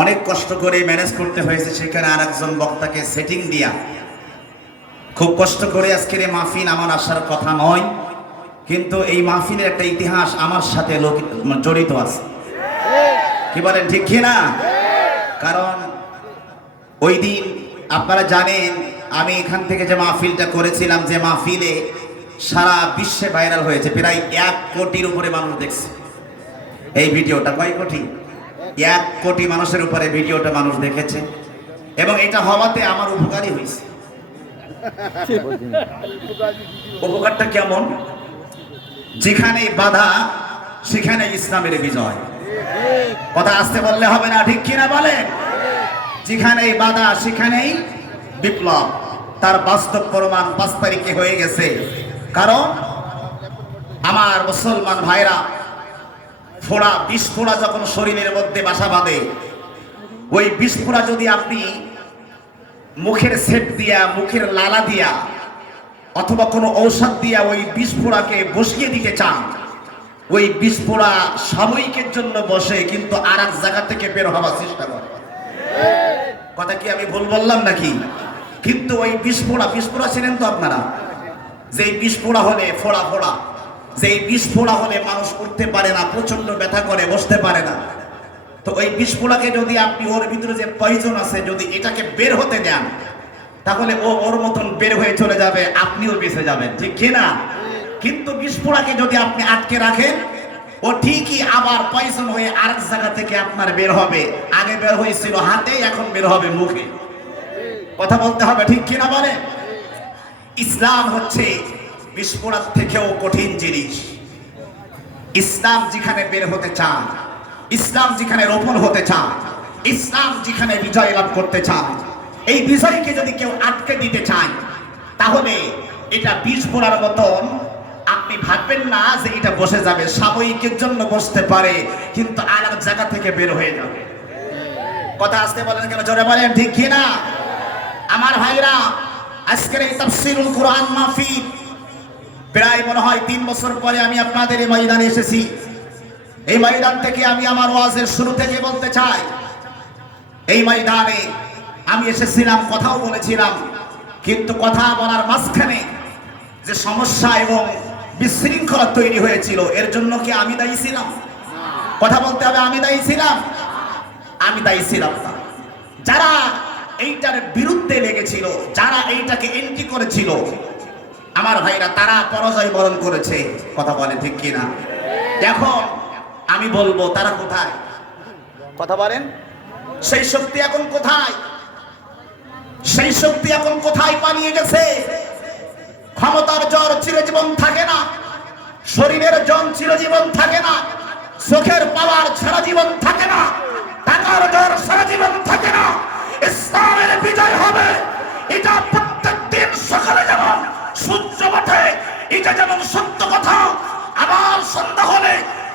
অনেক কষ্ট করে ম্যানেজ করতে হয়েছে, সেখানে আরেকজন বক্তাকে সেটিং দিয়া খুব কষ্ট করে আজকের এই মাহফিল আমার আসার কথা নয়, কিন্তু এই মাহফিলের একটা ইতিহাস আমার সাথে জড়িত আছে। কি বলেন, ঠিক কি না? কারণ ওই দিন আপনারা জানেন আমি এখান থেকে যে মাহফিলটা করেছিলাম, যে মাহফিলে সারা বিশ্বে ভাইরাল হয়েছে, প্রায় 1 কোটির উপরে মানুষ দেখছে এই ভিডিওটা। কয় কোটি? 1 কোটি মানুষের উপরে ভিডিওটা মানুষ দেখেছে, এবং এটা হওয়াতে আমার উপকারই হয়েছে। উপকারটা কেমন? যেখানে বাধা সেখানে ইসলামের বিজয়। কথা আসতে বললে হবে না, ঠিক কিনা বলেন? যেখানেই বাধা সেখানেই বিপ্লব। তার বাস্তব প্রমাণ 5 তারিখে হয়ে গেছে। কারণ আমার মুসলমান ভাইরা, ফোড়া বিস্ফোড়া যখন শরীরের মধ্যে বাসা বাঁধে, ওই বিস্ফোড়া যদি আপনি মুখের সেট দিয়া, মুখের লালা দিয়া, অথবা কোনো ঔষধ দিয়া ওই বিস্ফোড়াকে বসিয়ে দিতে চান, ওই বিস্ফোড়া সাময়িকের জন্য বসে, কিন্তু আর এক জায়গা থেকে বের হওয়ার চেষ্টা করে। কথা কি আমি ভুল বললাম নাকি? কিন্তু ওই বিস্ফোড়া ছিলেন তো আপনারা, যে বিস্ফোড়া হলে ফোড়া ফোড়া, যে বিস্ফোড়া হলে মানুষ উঠতে পারে না, প্রচন্ড ব্যথা করে, বসতে পারে না। তো ওই বিস্ফোড়াকে যদি আপনি ওর ভিতরে যে পয়জন আছে, যদি এটাকে বের হতে দেন, তাহলে ও ওর মতন বের হয়ে চলে যাবে, আপনিও বেঁচে যাবেন, ঠিক কিনা? কিন্তু বিস্ফোড়াকে যদি আপনি আটকে রাখেন, ও ঠিকই আবার পয়জন হয়ে আরেক জায়গা থেকে আপনার বের হবে। আগে বের হয়েছিল হাতে, এখন বের হবে মুখে। কথা বলতে হবে, ঠিক কিনা বলে? ইসলাম হচ্ছে বিস্ফোরক থেকেও কঠিন জিনিস। ইসলাম যেখানে বের হতে চান, ইসলাম যেখানে রোপণ হতে চান, ইসলাম যেখানে বিজয় লাভ করতে চান, এই বিজয়কে যদি কেউ আটকে দিতে চায়, তাহলে এটা বিস্ফোরার মতন আপনি ভাববেন না যে এটা বসে যাবে। সাময়িকের জন্য বসতে পারে, কিন্তু আর এক জায়গা থেকে বের হয়ে যাবে। কথা আসতে বলেন কেন? জোরে বলেন, ঠিক কিনা? আমার ভাইরা, আজকের এই তাফসীরুল কুরআন মাহফিল প্রায় মনে হয় 3 বছর পরে আমি আপনাদের এই ময়দানে এসেছি। এই ময়দান থেকে আমি আমার ওয়াজের শুরু থেকে বলতে চাই, এই ময়দানে আমি এসেছিলাম, কথাও বলেছিলাম, কিন্তু কথা বলার মাঝখানে যে সমস্যা এবং বিশৃঙ্খলা তৈরি হয়েছিল, এর জন্য কি আমি দায়ী ছিলাম? কথা বলতে হবে, আমি দায়ী ছিলাম? আমি দায়ী ছিলাম না। যারা এইটার বিরুদ্ধে লেগেছিল, যারা এইটাকে এন্ট্রি করেছিল, আমার ভাইরা, তারা পরাজয় বরণ করেছে। কথা বলে, ঠিক কিনা? দেখো, আমি বলবো তারা কোথায়? কথা বলেন, সেই শক্তি এখন কোথায়? সেই শক্তি এখন কোথায় পালিয়ে গেছে? ক্ষমতার জ্বর চিরজীবন থাকে না, শরীরের জ্বর চিরজীবন থাকে না, চোখের পাওয়ার সারা জীবন থাকে না, টাকার জ্বর সারা জীবন থাকে না। ইসলামের বিজয় হবে, এটা প্রত্যেক দিন সকালে যেমন সূর্য ওঠে, এটা যেমন সত্য কথা, আবার সন্ধ্যা হলে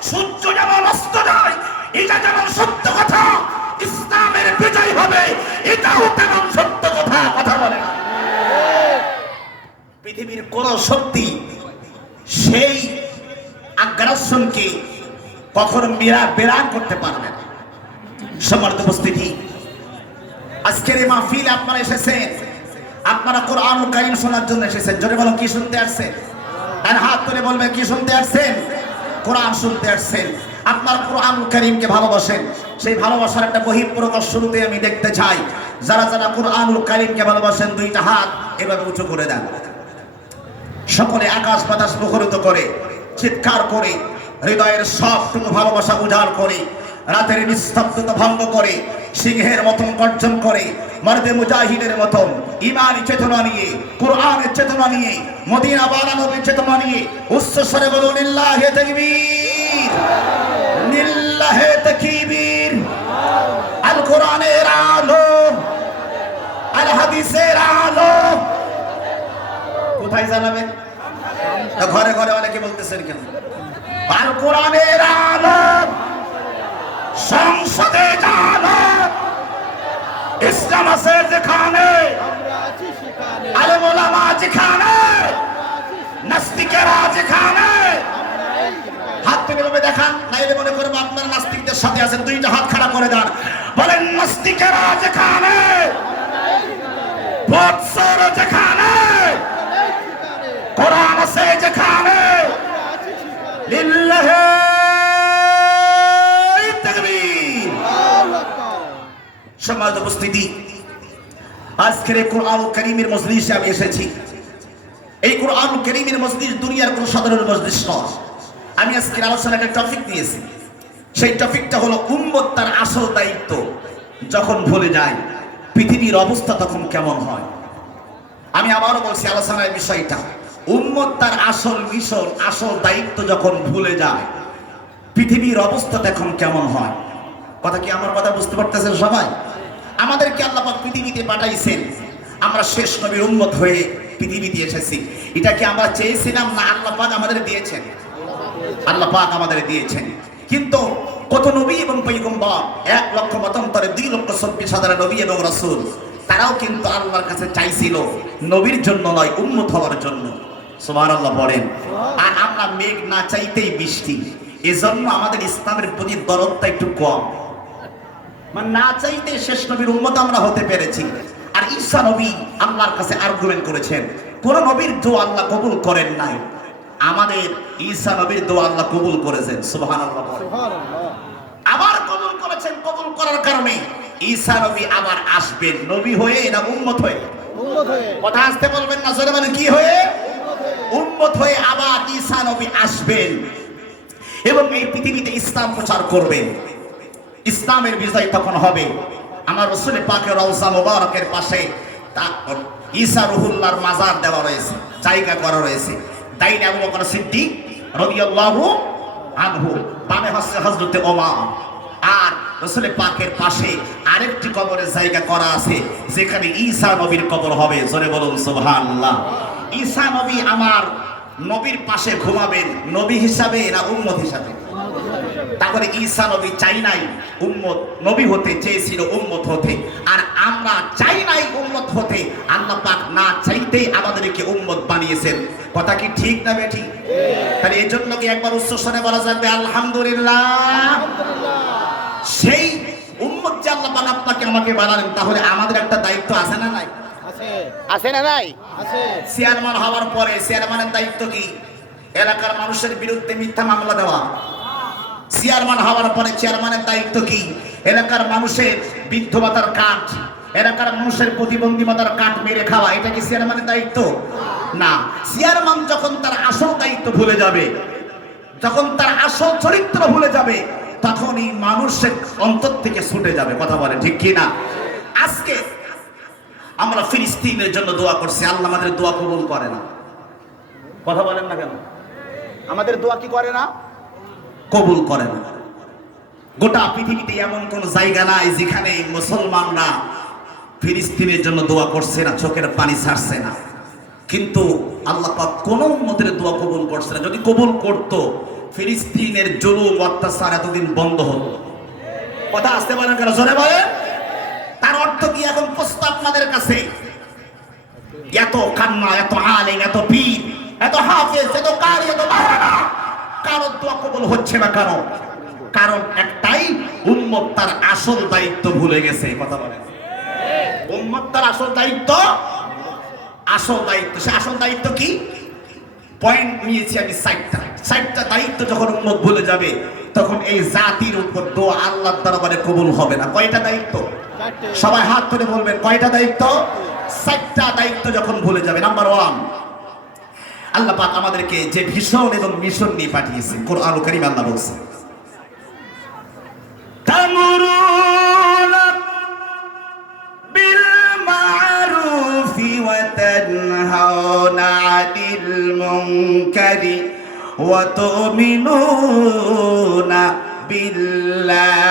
সূর্য যেমন অস্ত যায়, এটা যেমন সত্য কথা। ইসলামের বিজয় হবে, এটাও তেমন সত্য কথা। কথা বলে, পৃথিবীর কোন শক্তি সেই আগ্রাসনকে কখনো বিরাম করতে পারবে না। সম্মানিত উপস্থিতি, আজকের এই মাহফিলে আপনারা এসেছেন, আপনারা কোরআনুল কারীম শোনার জন্য এসেছেন। জোরে বলো, কি শুনতে আসছেন? আর হাত তুলে বলবেন, কি শুনতে আসছেন? কোরআন শুনতে আসছেন। আপনারা কোরআনুল কারীমকে ভালোবাসেন, সেই ভালোবাসার একটা বহিঃপ্রকাশ শুরুতে আমি দেখতে চাই। যারা যারা কোরআনুল কারীমকে ভালোবাসেন, 2টা হাত এভাবে উঁচু করে দেন। সকলে আকাশ বাতাস মুখরিত করে, চিৎকার করে, হৃদয়ের সবটুকু ভালোবাসা উজাড় করে, রাতের নিস্তব্ধতা ভঙ্গ করে, সিংহের মতন গর্জন করে, মর্দে মুজাহিদের মতন ঈমানি চেতনা নিয়ে, কোরআনের চেতনা নিয়ে, মদিনা বানানোর চেতনা নিয়ে উচ্চস্বরে বলুন, লিল্লাহি তাকবীর, লিল্লাহি তাকবীর। আল কোরআনের আলো, আল হাদিসের আলো কোথায় জানাবেন? ঘরে ঘরে অনেকে বলতেছেন কেন? আল কোরআনের আলো সংসদে জানো, ইসলাম আছে যেখানে, আলেম ওলামা যেখানে, নাস্তিকেরা যেখানে। হাত তুলে দেখান, নাইলে মনে করবো আপনারা নাস্তিকদের সাথে আছেন। 2টা হাত খাড়া করে দেন, বলেন সম্মানিত উপস্থিতি, আজকের এই কোরআন কারীমের মজলিসে আমি এসেছি। এই কোরআন কারীমের মজলিস দুনিয়ার কোনো সাধারণ মজলিস নয়। আমি আজকের আলোচনার একটা টপিক নিয়েছি। সেই টপিকটা হলো উম্মত তার আসল দায়িত্ব যখন ভুলে যায় পৃথিবীর অবস্থা তখন কেমন হয়। আমি আবারও বলছি, আলোচনার বিষয়টা উম্মত তার আসল মিশন, আসল দায়িত্ব যখন ভুলে যায় পৃথিবীর অবস্থা তখন কেমন হয়। কথা কি আমার কথা বুঝতে পারতেছেন সবাই? আমাদেরকে আল্লাহ পাক পৃথিবীতে পাঠাইছেন, আমরা শেষ নবীর উম্মত হয়ে পৃথিবীতে এসেছি। এটা কি আমরা চেয়েছিলাম না আল্লাহ পাক আমাদের দিয়েছেন? আল্লাহ পাক আমাদের দিয়েছেন। কিন্তু কত নবী এবং পয়গম্বর, 1 লক্ষ মতান্তরে 2,24,000 নবী এবং রাসূল, তারাও কিন্তু আল্লাহর কাছে চাইছিল নবীর জন্য নয়, উম্মত হওয়ার জন্য। সুবহানাল্লাহ বলেন। আর আমরা মেঘ না চাইতেই বৃষ্টি, এজন্য আমাদের ইসলামের প্রতি দরদটা একটু কম। মানে না চাইতে শেষ নবীর উম্মত আমরা হতে পেরেছি। আর ঈসা নবী আল্লাহর কাছে আর্গুমেন্ট করেছেন, কোন নবীর দোয়া আল্লাহ কবুল করেন নাই, আমাদের ঈসা নবীর দোয়া আল্লাহ কবুল করেছেন। সুবহানাল্লাহ বলেন। আবার কবুল করেছেন, কবুল করার কারণে ঈসা নবী আবার আসবেন, নবী হয়ে না উম্মত হয়ে? কথা আসতে বলবেন না, জোরে বলেন কি হয়ে? উম্মত হয়ে আবার ঈসা নবী আসবেন এবং এই পৃথিবীতে ইসলাম প্রচার করবেন। ইসলামের বিজয় তখন হবে। আমার রাসূল পাকের রওজা মুবারকের পাশে ঈসা রুহুল্লাহর মাজার দেওয়া রয়েছে, জায়গা করা রয়েছে। ডাইনে আবু বকর সিদ্দিক রাদিয়াল্লাহু আনহু, বামে হচ্ছে হযরতে ওমর। আর রাসূল পাকের পাশে আরেকটি কবরের জায়গা করা আছে, যেখানে ঈসা নবীর কবর হবে। জোরে বলুন সুবহানাল্লাহ। ঈসা নবী আমার নবীর পাশে ঘুমাবেন, নবী হিসাবে না উম্মত হিসাবে? তাহলে ঈসা নবী চাই নাই উম্মত, নবী হতে চেয়েছিল উম্মত হতে। আর আমরা চাই নাই উম্মত হতে, আল্লাহ পাক না চাইতেই আমাদেরকে উম্মত বানিয়েছেন। কথা কি ঠিক না বেঠি? তাহলে এই জন্য কি একবার উচ্চ স্বরে বলা যাবে আলহামদুলিল্লাহ? সেই উম্মত যে আল্লাহ পাক আপনাকে আমাকে বানালেন, তাহলে আমাদের একটা দায়িত্ব আছে না নাই? আছে না নাই? আছে। চেয়ারম্যান হওয়ার পরে চেয়ারম্যানের দায়িত্ব কি? এলাকার মানুষের বিরুদ্ধে মিথ্যা মামলা দেওয়া। চেয়ারম্যান হওয়ার পরে চেয়ারম্যানের দায়িত্ব কি? এলাকার মানুষের বৃদ্ধ ভাতার কাঠ, এলাকার মানুষের প্রতিবন্ধী ভাতার কাঠ মেরে খাওয়া। এটা কি চেয়ারম্যানের দায়িত্ব? না। চেয়ারম্যান যখন তার আসল দায়িত্ব ভুলে যাবে, যখন তার আসল চরিত্র ভুলে যাবে, তখন এই মানুষের অন্তর থেকে ছুটে যাবে। কথা বলে ঠিক কি না? আজকে আমরা ফিলিস্তিনের জন্য দোয়া করছি, আল্লাহ আমাদের দোয়া কবুল করে না। কথা বলেন না কেন? আমাদের দোয়া কি করে না? কবুল করে না। গোটা পৃথিবীতে এমন কোন জায়গা নাই যেখানে মুসলমানরা ফিলিস্তিনের জন্য দোয়া করছে না, চোখের পানি ছাড়ছে না। কিন্তু আল্লাহ পাক কোন উম্মতের দোয়া কবুল করছে না। যদি কবুল করত, ফিলিস্তিনের জুলুম অত্যাচার এতদিন বন্ধ হতো। কথা আসতে পারেন কেন? জোরে বলেন। তার অর্থ কি? এখন প্রশ্ন আপনাদের কাছে, এত কান্না, এত আলেম, এত পীর, এত হাফেজ, এত কারি, এত মাওলানা, কারো দোয়া কবুল হচ্ছে না কেন? কারণ একটাই, উম্মত তার আসল দায়িত্ব ভুলে গেছে। কথা বলেন। উম্মত তার আসল দায়িত্ব, আসল দায়িত্ব, সে আসল দায়িত্ব কি? পয়েন্ট নিয়েছি আমি 60টা দায়িত্ব যখন উম্মত ভুলে যাবে, তখন এই জাতির উপর দোয়া আল্লাহর দরবারে কবুল হবে না। কয়টা দায়িত্ব? সবাই হাত তুলে বলবেন কয়টা দায়িত্ব? 60টা দায়িত্ব যখন ভুলে যাবে। নাম্বার 1, আল্লাহ পাক আমাদেরকে যে ভীষণ এবং মিশন নিয়ে পাঠিয়েছেন, কোরআনুল কারীম আল্লাহ বলছে, তা'মুরুনা বিল মা'রুফি ওয়া তানহাউনা 'আনিল মুনকারি ওয়া তু'মিনুনা বিল্লাহ।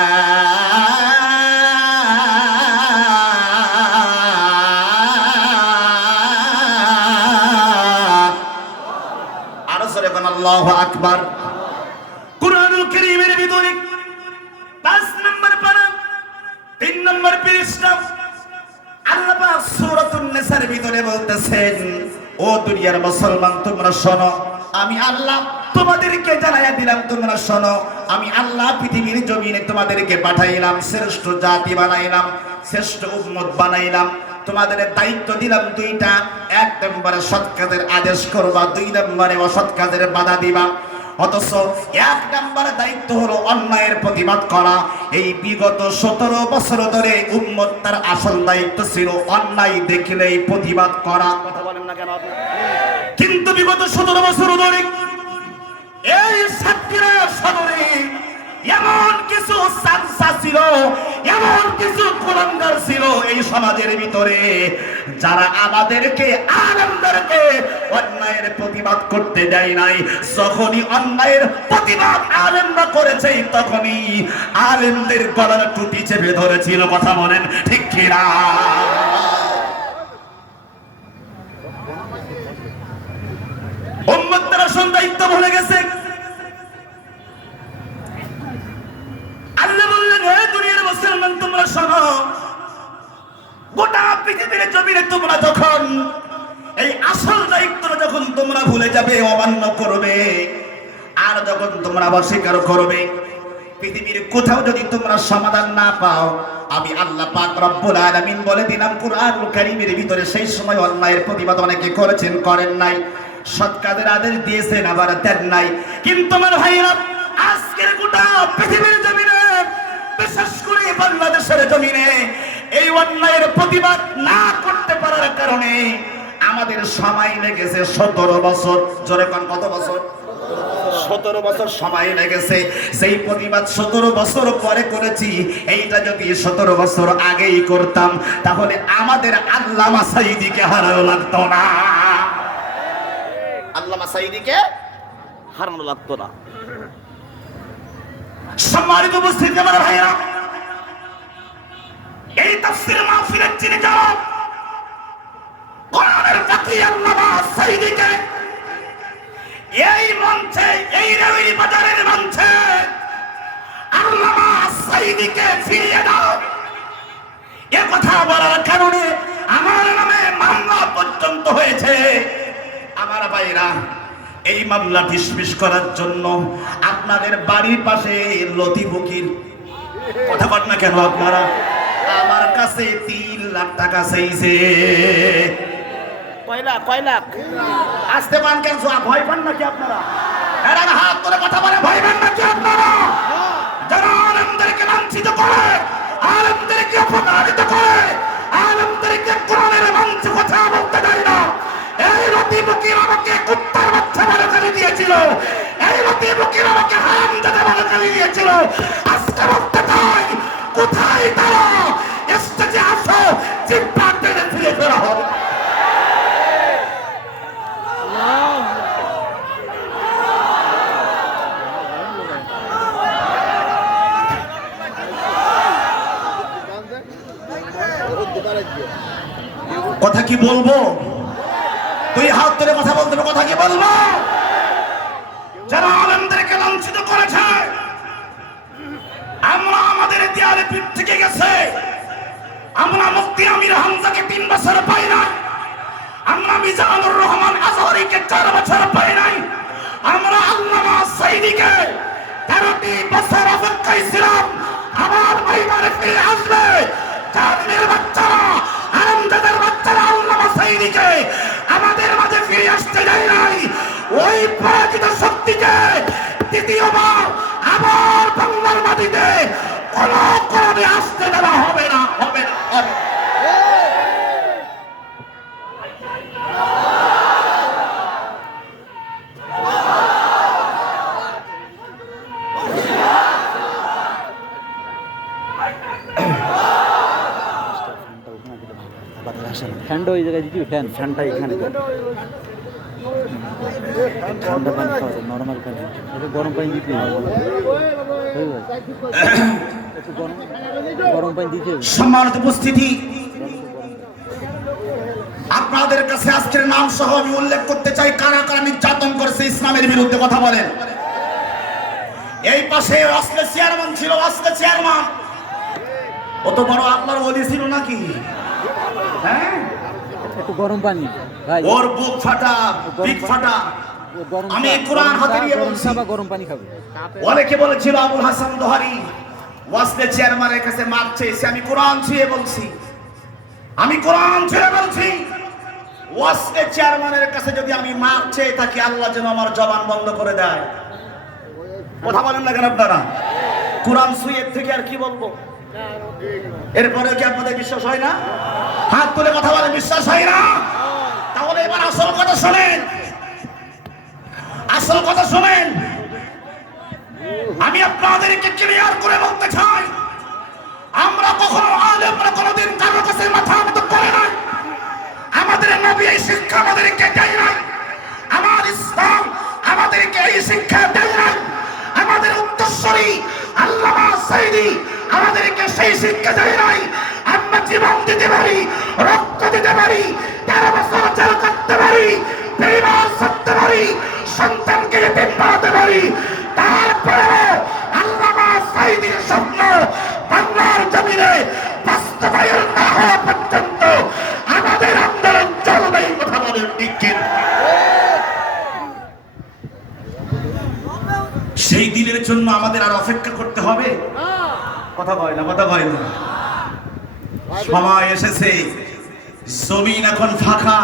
আল্লাহু আকবার। কুরআনুল কারীমের ভিতরে 5 নম্বর পারা 3 নম্বর পৃষ্ঠা আল্লাহ পাক সূরাতুন নিসার ভিতরে বলতেছেন, ও দুনিয়ার মুসলমান তোমরা শোনো, আমি আল্লাহ তোমাদেরকে জানাইয়া দিলাম, তোমরা শোনো, আমি আল্লাহ পৃথিবীর জমিনে তোমাদেরকে পাঠাইলাম, শ্রেষ্ঠ জাতি বানাইলাম, শ্রেষ্ঠ উম্মত বানাইলাম। তোমাদের দায়িত্ব দিলাম 2টা। 1 নম্বরে সৎ কাজের আদেশ করবা, 2 নম্বরে অসৎ কাজের বাধা দিবা। অথচ 1 নম্বর দায়িত্ব হলো অন্যায়ের প্রতিবাদ করা। এই বিগত 17 বছর ধরে উম্মত তার আসল দায়িত্ব ছিল অন্যায় দেখলেই প্রতিবাদ করা। কথা বলেন না কেন আপনারা? কিন্তু বিগত 17 বছর ধরে এই সাতক্ষীরা শহরে এমন কিছু সাংসা ছিল, এমন কিছু কুলাঙ্গার ছিল এই সমাজের ভিতরে, যারা আমাদেরকে আলেমদেরকে অন্যায়ের প্রতিবাদ করতে দেয় নাই। যখনই অন্যায়ের প্রতিবাদ আলেমরা করেছে, তখনই আলেমদের গলার টুটি চেপে ধরেছিল। কথা বলেন ঠিক কিনা? উম্মতের আসল দায়িত্ব ভুলে গেছে। আল্লাহ বললেন, হে দুনিয়ার মুসলমান তোমরা শোনো, গোটা পৃথিবীর জমিনে তোমরা যখন এই আসল দায়িত্বটা যখন তোমরা ভুলে যাবে, অমান্য করবে, আর যখন তোমরা অস্বীকার করবে, পৃথিবীর কোথাও যদি তোমরা সমাধান না পাও, আমি আল্লাহ পাক রব্বুল আলামিন বলে দিলাম কুরআনুল কারীমের ভিতরে, সেই সময় অন্যায়ের প্রতিবাদ অনেকে করেছেন, করেন নাই, সৎ কাজের আদেশ দিয়েছেন, আবার দেন নাই। কিন্তু আমার ভাইরা, আজকের গোটা পৃথিবীর জমিনে, বিশেষ করে বাংলাদেশের জমিনে এই অন্যায়ের প্রতিবাদ না করতে পারার কারণে আমাদের সময় লেগেছে 17 বছর। জোরে কোন কত বছর? 17 বছর সময় লেগেছে। সেই প্রতিবাদ 17 বছর পরে করেছি। এইটা যদি 17 বছর আগেই করতাম, তাহলে আমাদের আল্লামা সাঈদীকে হারানো লাগতো না। আল্লামা সাঈদীকে হারানো লাগতো না। সম্মানিত উপস্থিতি আমার ভাইরা, এই তাফসীর মাহফিলের যিনি জনাব কোরআনের ফাকিহ আল্লামা সাঈদীকে এই মঞ্চে, এই রেওয়ারি বাজারের মঞ্চে আল্লামা সাঈদীকে ফিরিয়ে দাও, এ কথা বলার কারণে আমার নামে মামলা পর্যন্ত হয়েছে। আমার ভাইরা, এই মামলা ডিসমিস করার জন্য আপনাদের বাড়ির পাশে লতিফকির, কথা বলেন না কেন আপনারা, আমার কাছে 3 লাখ টাকা চাইছে। কয় লাখ? আসতে পান কেন? ভয় পান নাকি আপনারা? এরা হাত করে কথা বলে, ভয় পান নাকি আপনারা? যারা আলেমদেরকে লাঞ্ছিত করে, আলেমদেরকে অপমানিত করে, আলেমদেরকে কোরআনের মঞ্চে কথা বলতে দেয় না, এই লতিফকির আমাকে কুত্তার বাচ্চা বলে গালি দিয়েছিল, এই লতিফকির আমাকে হারামজাদা বলে গালি দিয়েছিল। আজকে বলতে চাই, কোথায় তারা? স্টেজে আসো, জিব্বা টেনে ফিরে ফেরা হবে। কথা কি বলবো? তুই হাত ধরে কথা বলতে হবে, কথা কি বলবো? যারা আলেমদেরকে লাঞ্ছিত করেছে, আমরা আমাদের দেয়ালে পিঠ থেকে গেছে, আমরা মুফতি আমির হামজাকে 3 বছর পাই নাই, আমরা মিজানুর রহমান আজহারীকে 4 বছর পাই নাই, আমরা আল্লামা সাঈদীকে 13টি বছর অপেক্ষায় ছিলাম। আমার ভাইমারে ফিরে আসবে, জামিনের বাচ্চারা, আনন্দের বাচ্চারা আল্লামা সাঈদীকে আমাদের মাঝে ফিরে আসতে দেয় নাই। ওই পরাজিত শক্তিকে দ্বিতীয়বার আবার বাংলার মাটিতে কোন কোরআনে আসতে দেওয়া হবে না, হবে না, হবে না। ফ্যানটা ওই জায়গায় দিবি, ফ্যানটা এখানে ঠান্ডা পানি খাওয়া যায়, নর্মাল পানি, একটু গরম পানি দিতে হবে, একটু গরম পানি দিতে হবে। সম্মানিত উপস্থিতি, আপনাদের কাছে আজকের নাম সহ আমি উল্লেখ করতে চাই কারা কারা নির্যাতন করেছে ইসলামের বিরুদ্ধে। কথা বলেন। এই পাশে আসলে চেয়ারম্যান ছিল, আসলে চেয়ারম্যান অত বড় আপনার ওলি ছিল নাকি? হ্যাঁ, একটু গরম পানি ভাই, ওর বুক ফাটা, পিঠ ফাটা। আমি কোরআন হাতে নিয়ে বলছি, গরম পানি খাবে। অনেকে বলেছিল আবুল হাসান দোহারি ওয়াসলে চেয়ারম্যানের কাছে মাপ চেয়েছে। আমি কোরআন ছুঁয়ে বলছি, আমি কোরআন ছুঁয়ে বলছি, ওয়াসলে চেয়ারম্যানের কাছে যদি আমি মাপ চেয়ে থাকি, আল্লাহ যেন আমার জবান বন্ধ করে দেয়। কথা বলেন না কেন আপনারা? কোরআন সুইয়ের থেকে আর কি বলবো? এরপরে কি আপনাদের বিশ্বাস হয় না? হাত তুলে কথা বলে বিশ্বাস হয় না? তাহলে এবার আসল কথা শোনেন, আসল কথা শোনেন। আমি আপনাদেরকে ক্লিয়ার করে বলতে চাই, আমরা কখনো আলেমরা কোনোদিন কারো কাছে মাথা নত করে নাই। আমাদের নবী এই শিক্ষা আমাদেরকে দেয় নাই, আমার ইসলাম আমাদেরকে এই শিক্ষা দেয় নাই। আমাদের উত্তরসূরি আল্লামা সাইদি আমাদেরকে সেই শিক্ষা দেয় নাই। আমরা জীবন দিতে পারি, রক্ত দিতে পারি, 13 বছর জেল কাটতে পারি, বেঈমান থাকতে পারি, সন্তানকে এতিম বানাতে পারি, তারপরে আল্লামা সাইদির স্বপ্ন বাংলার জমিনে বাস্তবায়ন না হওয়া পর্যন্ত আমাদের আন্দোলন চলবে। কথা বলেন ঠিক কিনা? সেই দিনের জন্য আমাদের আর অপেক্ষা করতে হবে? কথা কয় না, কথা কয় না। সময় এসেছে, জমিন এখন ফাঁকা,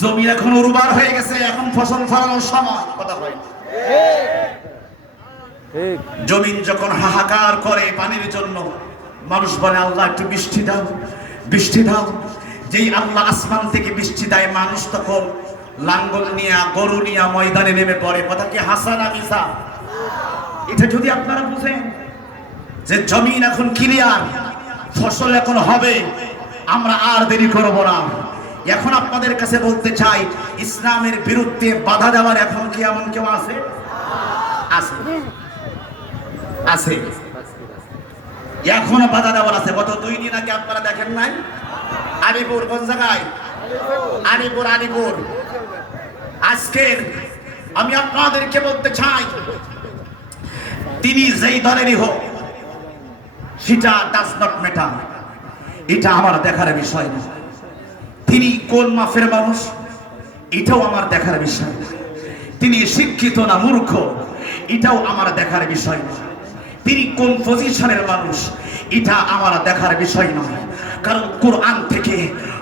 জমিন এখন উর্বর হয়ে গেছে, এখন ফসল ফলানোর সময়। কথা কয় না। জমিন যখন হাহাকার করে পানির জন্য, মানুষ বলে আল্লাহ একটু বৃষ্টি দাও, বৃষ্টি দাও। যেই আল্লাহ আসমান থেকে বৃষ্টি দেয়, মানুষ তখন লাঙ্গল নিয়ে গরু নিয়ে ময়দানে নেমে পড়ে। কথা কি হাসা না মিছা? এটা যদি আপনারা বুঝেন যে জমিন এখন ক্লিয়ার, ফসল এখন হবে, আমরা আর দেরি করব না। এখন আপনাদের কাছে বলতে চাই, ইসলামের বিরুদ্ধে বাধা দেওয়ার এখন কি এমন কেউ আছে? আছে, আছে, এখনো বাধা দেওয়ার আছে। গত 2 দিন আগে আপনারা দেখেন নাই? আলিপুর, কোন জায়গায়? আলিপুর, আলিপুর। আজকের আমি আপনাদেরকে বলতে চাই, তিনি যেই দলেরই হোক, সেটা ডাজ নট ম্যাটার, এটা আমার দেখার বিষয় না। তিনি কোন মাফের মানুষ, এটাও আমার দেখার বিষয় না। তিনি শিক্ষিত না মূর্খ, এটাও আমার দেখার বিষয় না। তিনি কোন পজিশনের মানুষ, এটা আমার দেখার বিষয় নয়। কারণ কোরআন থেকে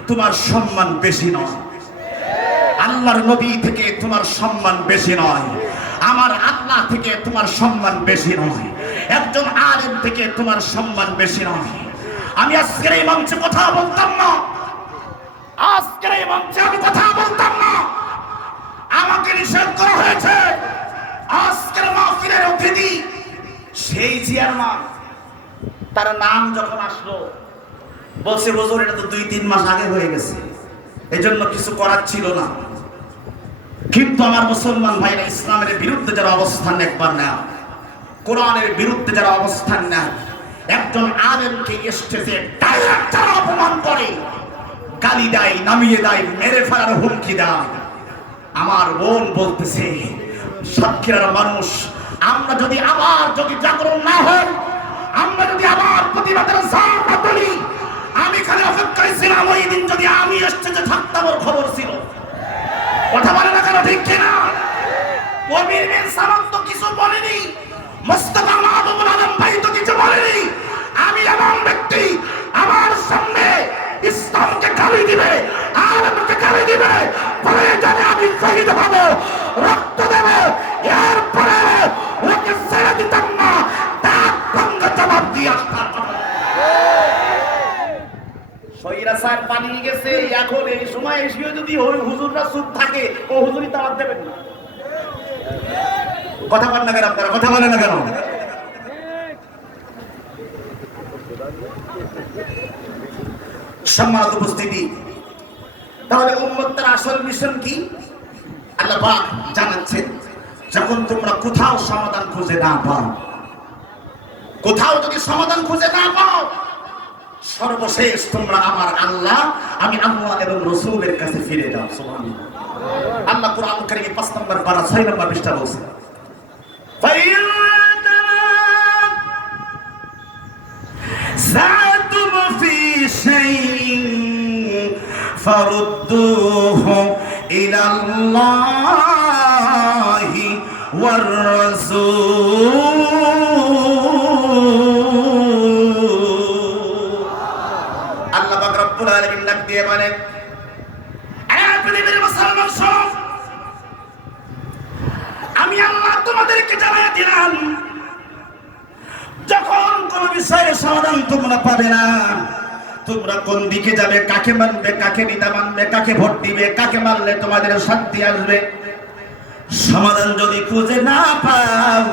তোমার সম্মান বেশি নয়, আল্লাহর নবী থেকে তোমার সম্মান বেশি নয়, আমার আল্লাহ থেকে তোমার সম্মান বেশি নয়, একজন আলেম থেকে তোমার সম্মান বেশি নয়। আমি আজকের এই মঞ্চে কথা বলতাম না, আজকের এই মঞ্চে আমি কথা বলতাম না, আমাকে নিষেধ করা হয়েছে। আজকের মাহফিলের অতিথি সেই চেয়ারম্যান, তার নাম যখন আসলো বলছে হুজুর এটা তো 2-3 মাস আগে হয়ে গেছে, এজন্য কিছু করার ছিল না। কিন্তু আমার মুসলমান ভাইরা, ইসলামের বিরুদ্ধে যারা অবস্থান একবার নেয়, কোরআনের বিরুদ্ধে যারা অবস্থান নেয়, একজন আলেমকে স্টেজে ডাইরেক্ট যারা অপমান করে, গালি দেয়, নামিয়ে দেয়, মেরে ফেলার হুমকি দেয়, আমার বোন বলতেছে সাতক্ষীরার মানুষ, আমরা যদি আবার জাগরণ না হয়, আমরা যদি আবার প্রতিবাদের ঝড় না তুলি, আমি খালি অপেক্ষায় ছিলাম ওই দিন যদি আমি স্টেজে থাকতাম, ওর খবর ছিল। কথা বলে না কেন? ঠিক কিনা? কবির বিন সামাদ তো কিছু বলেনি, মোস্তফা মাহবুবুল আলম ভাই তো কিছু বলেনি। আমি এমন ব্যক্তি, আমার সামনে ইসলামকে গালি দিবে, আলেমকে গালি দিবে, প্রয়োজনে আমি শহীদ হব, রক্ত দেব, এরপরে ওকে ছেড়ে দিতাম না, তার ভঙ্গ জবাব দিয়ে আসতাম। সৈরাসার পালিয়ে গেছে, এখন এই সময় এসেও যদি হুজুররা চুপ থাকে, ও হুজুরই তাওয়াত দেবেন না। কথা বলেন না কেন আপনারা? কথা বলেন না কেন? সম্মানিত উপস্থিতি, তাহলে উম্মতের আসল মিশন কি? আল্লাহ পাক জানাচ্ছেন, যখন তোমরা কোথাও সমাধান খুঁজে না পাও, কোথাও যদি সমাধান খুঁজে না পাও, সর্বশেষ তোমরা আমার আল্লাহ, আমি আল্লাহ এবং রাসূলের কাছে ফিরে যাও। সুবহানাল্লাহ। আল্লাহ কোরআন কারীমে 5 নম্বর পারা 6 নম্বর পৃষ্ঠা বলছে, زعتم في شيء فردوه إلى الله والرسول। আল্লাহ পাক রব্বুল আলামিন ডাক দিয়ে বলেন, এ পৃথিবীর মুসলমান শোনো, আমি আল্লাহ তোমাদেরকে জানিয়ে দিলাম, যখন কোন বিষয়ের সমাধান তোমরা পাবে না, তোমরা কোন দিকে যাবে, কাকে মানবে, কাকে নেতা মানবে, কাকে ভোট দিবে, কাকে মানলে তোমাদের শান্তি আসবে, সমাধান যদি খুঁজে না পাও,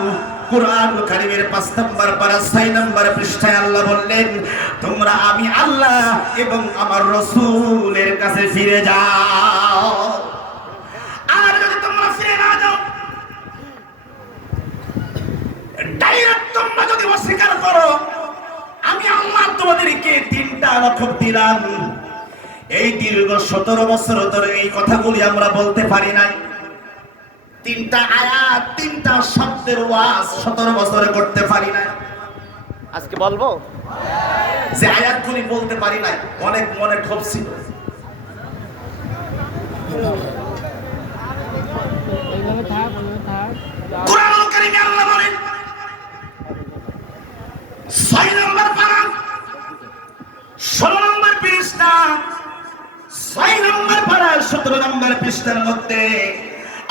কুরআন কারীমের 5 নম্বর পারা 6 নম্বর পৃষ্ঠায় আল্লাহ বললেন, তোমরা আমি আল্লাহ এবং আমার রাসূলের কাছে ফিরে যাও। আর যদি তোমরা ফিরে না যাও, ডাইরেক্ট তোমরা যদি অস্বীকার করো, আমি আল্লাহ তোমাদেরকে 3টা লক্ষণ দিলাম। এই দীর্ঘ 17 বছর ধরে এই কথাগুলি আমরা বলতে পারি নাই। 3টা আয়াত, 3টা শব্দের ওয়াজ 17 বছরে করতে পারি নাই। আজকে বলবো যে আয়াতগুলি বলতে পারি নাই, অনেক মনে ক্ষোভ ছিল। কুরআনুল কারীমে আল্লাহ বলেন 6 নম্বর পারা 16 নম্বর পৃষ্ঠা, 6 নম্বর পারা 17 নম্বর পৃষ্ঠার মধ্যে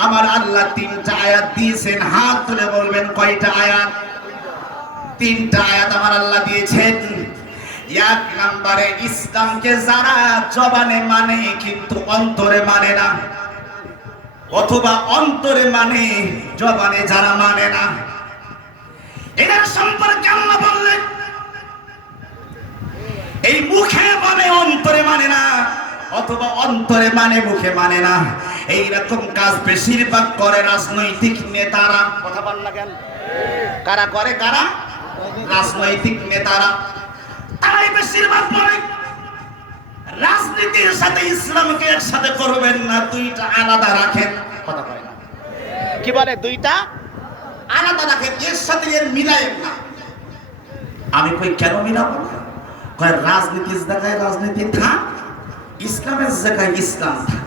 আমার আল্লাহ 3টা আয়াত দিয়েছেন। হাত তুলে বলবেন কয়টা আয়াত? 3টা আয়াত আমার আল্লাহ দিয়েছেন। 1 নম্বরে ইসলামকে যারা জবানে মানে কিন্তু অন্তরে মানে না, অথবা অন্তরে মানে জবানে যারা মানে না, এদের সম্পর্কে আল্লাহ বললেন এই মুখে মানে অন্তরে মানে না, অথবা অন্তরে মানে মুখে মানে না, এইরকম কাজ বেশিরভাগ করে রাজনৈতিক নেতারা। কথা বল না কেন? কারা করে? কারা? রাজনৈতিক নেতারা। তারাই বেশিরভাগ বলে রাজনীতির সাথে ইসলামকে একসাথে করবেন না, 2টা আলাদা রাখেন। কথা কয় না? কি বলে? 2টা আলাদা রাখেন, এর সাথে এর মিলায়েন না। আমি কই কেন মিলাবো না? কয় রাজনীতির জায়গায় রাজনীতি থাক, ইসলামের জায়গায় ইসলাম থাক।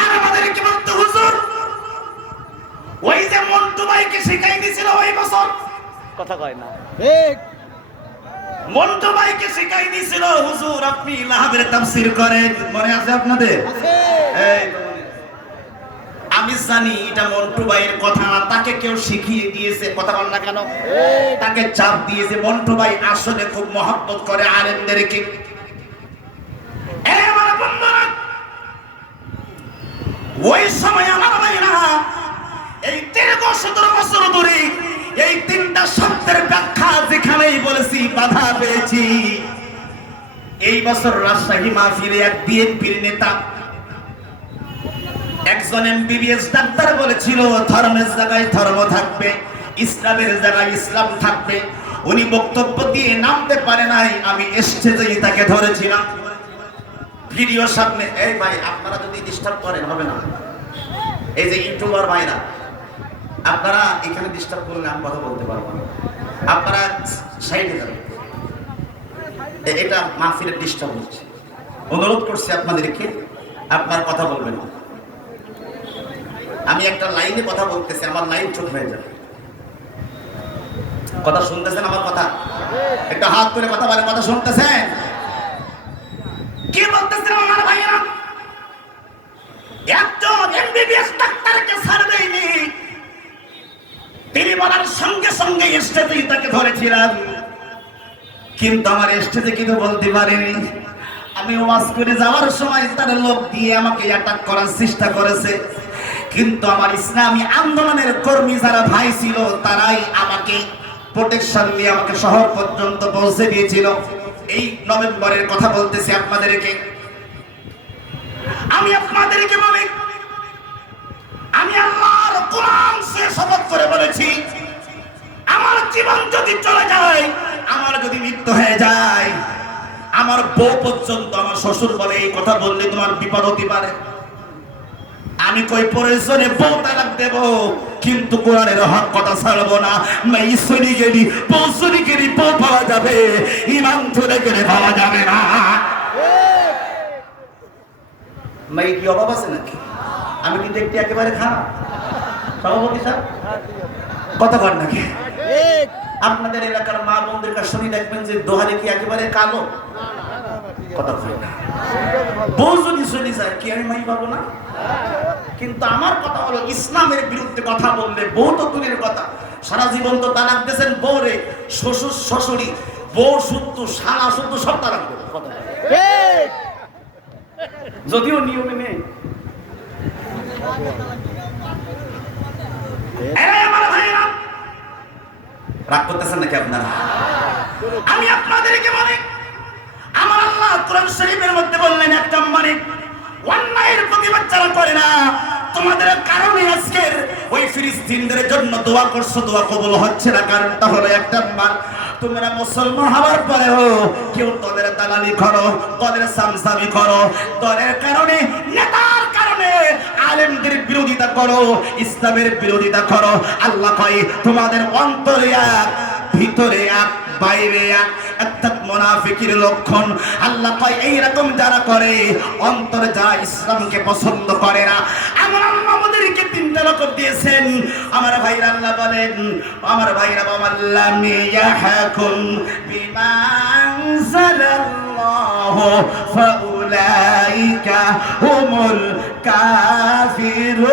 আর আমাদের কি বলতে হুজুর, ওই যে মন্টু ভাইকে শিখাই দিয়েছিল ওই বছর। কথা কয় না? ঠিক। মন্টু ভাইকে শিখাই দিয়েছিল, হুজুর আপনি লাহাবের তাফসীর করেন, মনে আছে আপনাদের? এই আমি জানি এটা মন্টু ভাইয়ের কথা না, তাকে কেউ শিখিয়ে দিয়েছে। কথা বল না কেন? তাকে চাপ দিয়েছে। মন্টু ভাই আসলে খুব মহব্বত করে আলেমদেরকে। আমার বন্ধুরা, ওই সময় আমার ভাইরা এই 17 বছর ধরে এই 3টা শব্দের ব্যাখ্যা যেখানেই বলেছি বাধা পেয়েছি। এই বছর রাজশাহী মাহফিলে এক বিএনপির নেতা, একজন এমবিবিএস ডাক্তার বলেছিল ধর্মের জায়গায় ধর্ম থাকবে, ইসলামের জায়গায় ইসলাম থাকবে। উনি বক্তব্য দিয়ে নামতে পারে নাই, আমি স্টেজেই তাকে ধরেছিলাম, ভিডিও সামনে। এই ভাই আপনারা যদি ডিস্টার্ব করেন হবে না, এই যে ইউটিউবার ভাইরা আপনারা এখানে ডিস্টার্ব করলে আমি কথা বলতে পারবো না, আপনারা সাইডে যাবেন, এটা মাহফিলের ডিস্টার্ব হচ্ছে। অনুরোধ করছি আপনাদেরকে, আপনার কথা বলবেন। আমি একটা লাইনে কথা বলতেছি, আমার লাইন চোখ হয়ে যাবে। কথা শুনতেছেন আমার কথা? একটা হাত তুলে কথা বলে, কথা শুনতেছেন? কি বলতেছেন আমার ভাইয়েরা? একজন এমবিবিএস ডাক্তারকে ছাড় দেয়নি, তিনি বলার সঙ্গে সঙ্গে স্টেজেই তাকে ধরেছিলাম, কিন্তু আমার স্টেজে কিন্তু বলতে পারিনি। আমি ওয়াজ করে যাওয়ার সময় তার লোক দিয়ে আমাকে অ্যাটাক করার চেষ্টা করেছে, কিন্তু আমার ইসলামী আন্দোলনের কর্মী যারা ভাই ছিল তারাই আমাকে প্রোটেকশন দিয়ে আমাকে শহর পর্যন্ত পৌঁছে দিয়েছিল। এই নভেম্বরের কথা বলতেছি আপনাদেরকে। আমি আপনাদেরকে বলি, আমি আল্লাহর কোরআন সে শপথ করে বলেছি, আমার জীবন যদি চলে যায়, আমার যদি মৃত্যু হয়ে যায়, আমার বউ পর্যন্ত আমার শ্বশুর বলে এই কথা বললে তোমার বিপদ হতে পারে। আমি কই প্রয়োজনে বউ তালাক দেব, কিন্তু কোরআনের হক কথা ছাড়বো না। মাই সরি গেলি বউ সরি গেলি বউ পাওয়া যাবে, ইমান ধরে গেলে পাওয়া যাবে না। মাই কি অভাব আছে নাকি? আমি কি দেখতে একেবারে খারাপ? সভাপতি সাহেব কথা বল নাকি? আপনাদের এলাকার মা বোনদের কাছে শুনি দেখবেন যে দোহারে কি একেবারে কালো? কথা বল না। বউ যদি চলে যায় কি আমি মাই পাবো না? কিন্তু আমার কথা হলো ইসলামের বিরুদ্ধে কথা বললে বউ তো দূরের কথা, সারা জীবন তো তালাক দিয়েছেন বউরে, শ্বশুর শাশুড়ি, বউ শুদ্ধ, শালা শুদ্ধ, সব তালাক দেবে। যদিও নিয়মে নেই। আমার ভাইরা রাগ করতেছেন নাকি আপনারা? আমি আপনাদেরকে বলি, আমার আল্লাহ কোরআন শরীফের মধ্যে বললেন, এক নম্বরে অন্যায়ের প্রতিবাদ যারা করে না, তোমাদের কারণে আজকের ওই ফিলিস্তিনদের জন্য দোয়া করছো, দোয়া কবুল হচ্ছে না। কারণটা হলো এক নম্বর, তোমরা মুসলমান হওয়ার পরেও কেউ দলের দালালি করো, দলের সামসামি করো, দলের কারণে, নেতার কারণে আলেমদের বিরোধিতা করো, ইসলামের বিরোধিতা করো। আল্লাহ কয় তোমাদের অন্তরে এক, ভিতরে এক, বাইরে এক, অর্থাৎ মুনাফিকের লক্ষণ। আল্লাহ কয় এইরকম যারা করে, অন্তরে যারা ইসলামকে পছন্দ করে না, এমন আল্লাহ আমাদেরকে তিনটা লক্ষণ দিয়েছেন। আমার ভাইরা আল্লাহ বলেন, আমার ভাইরা আল্লাহ ইয়াহকুম বিমা আনজালাল্লাহু ফাউলাইকা হুমুল কাফিরুন।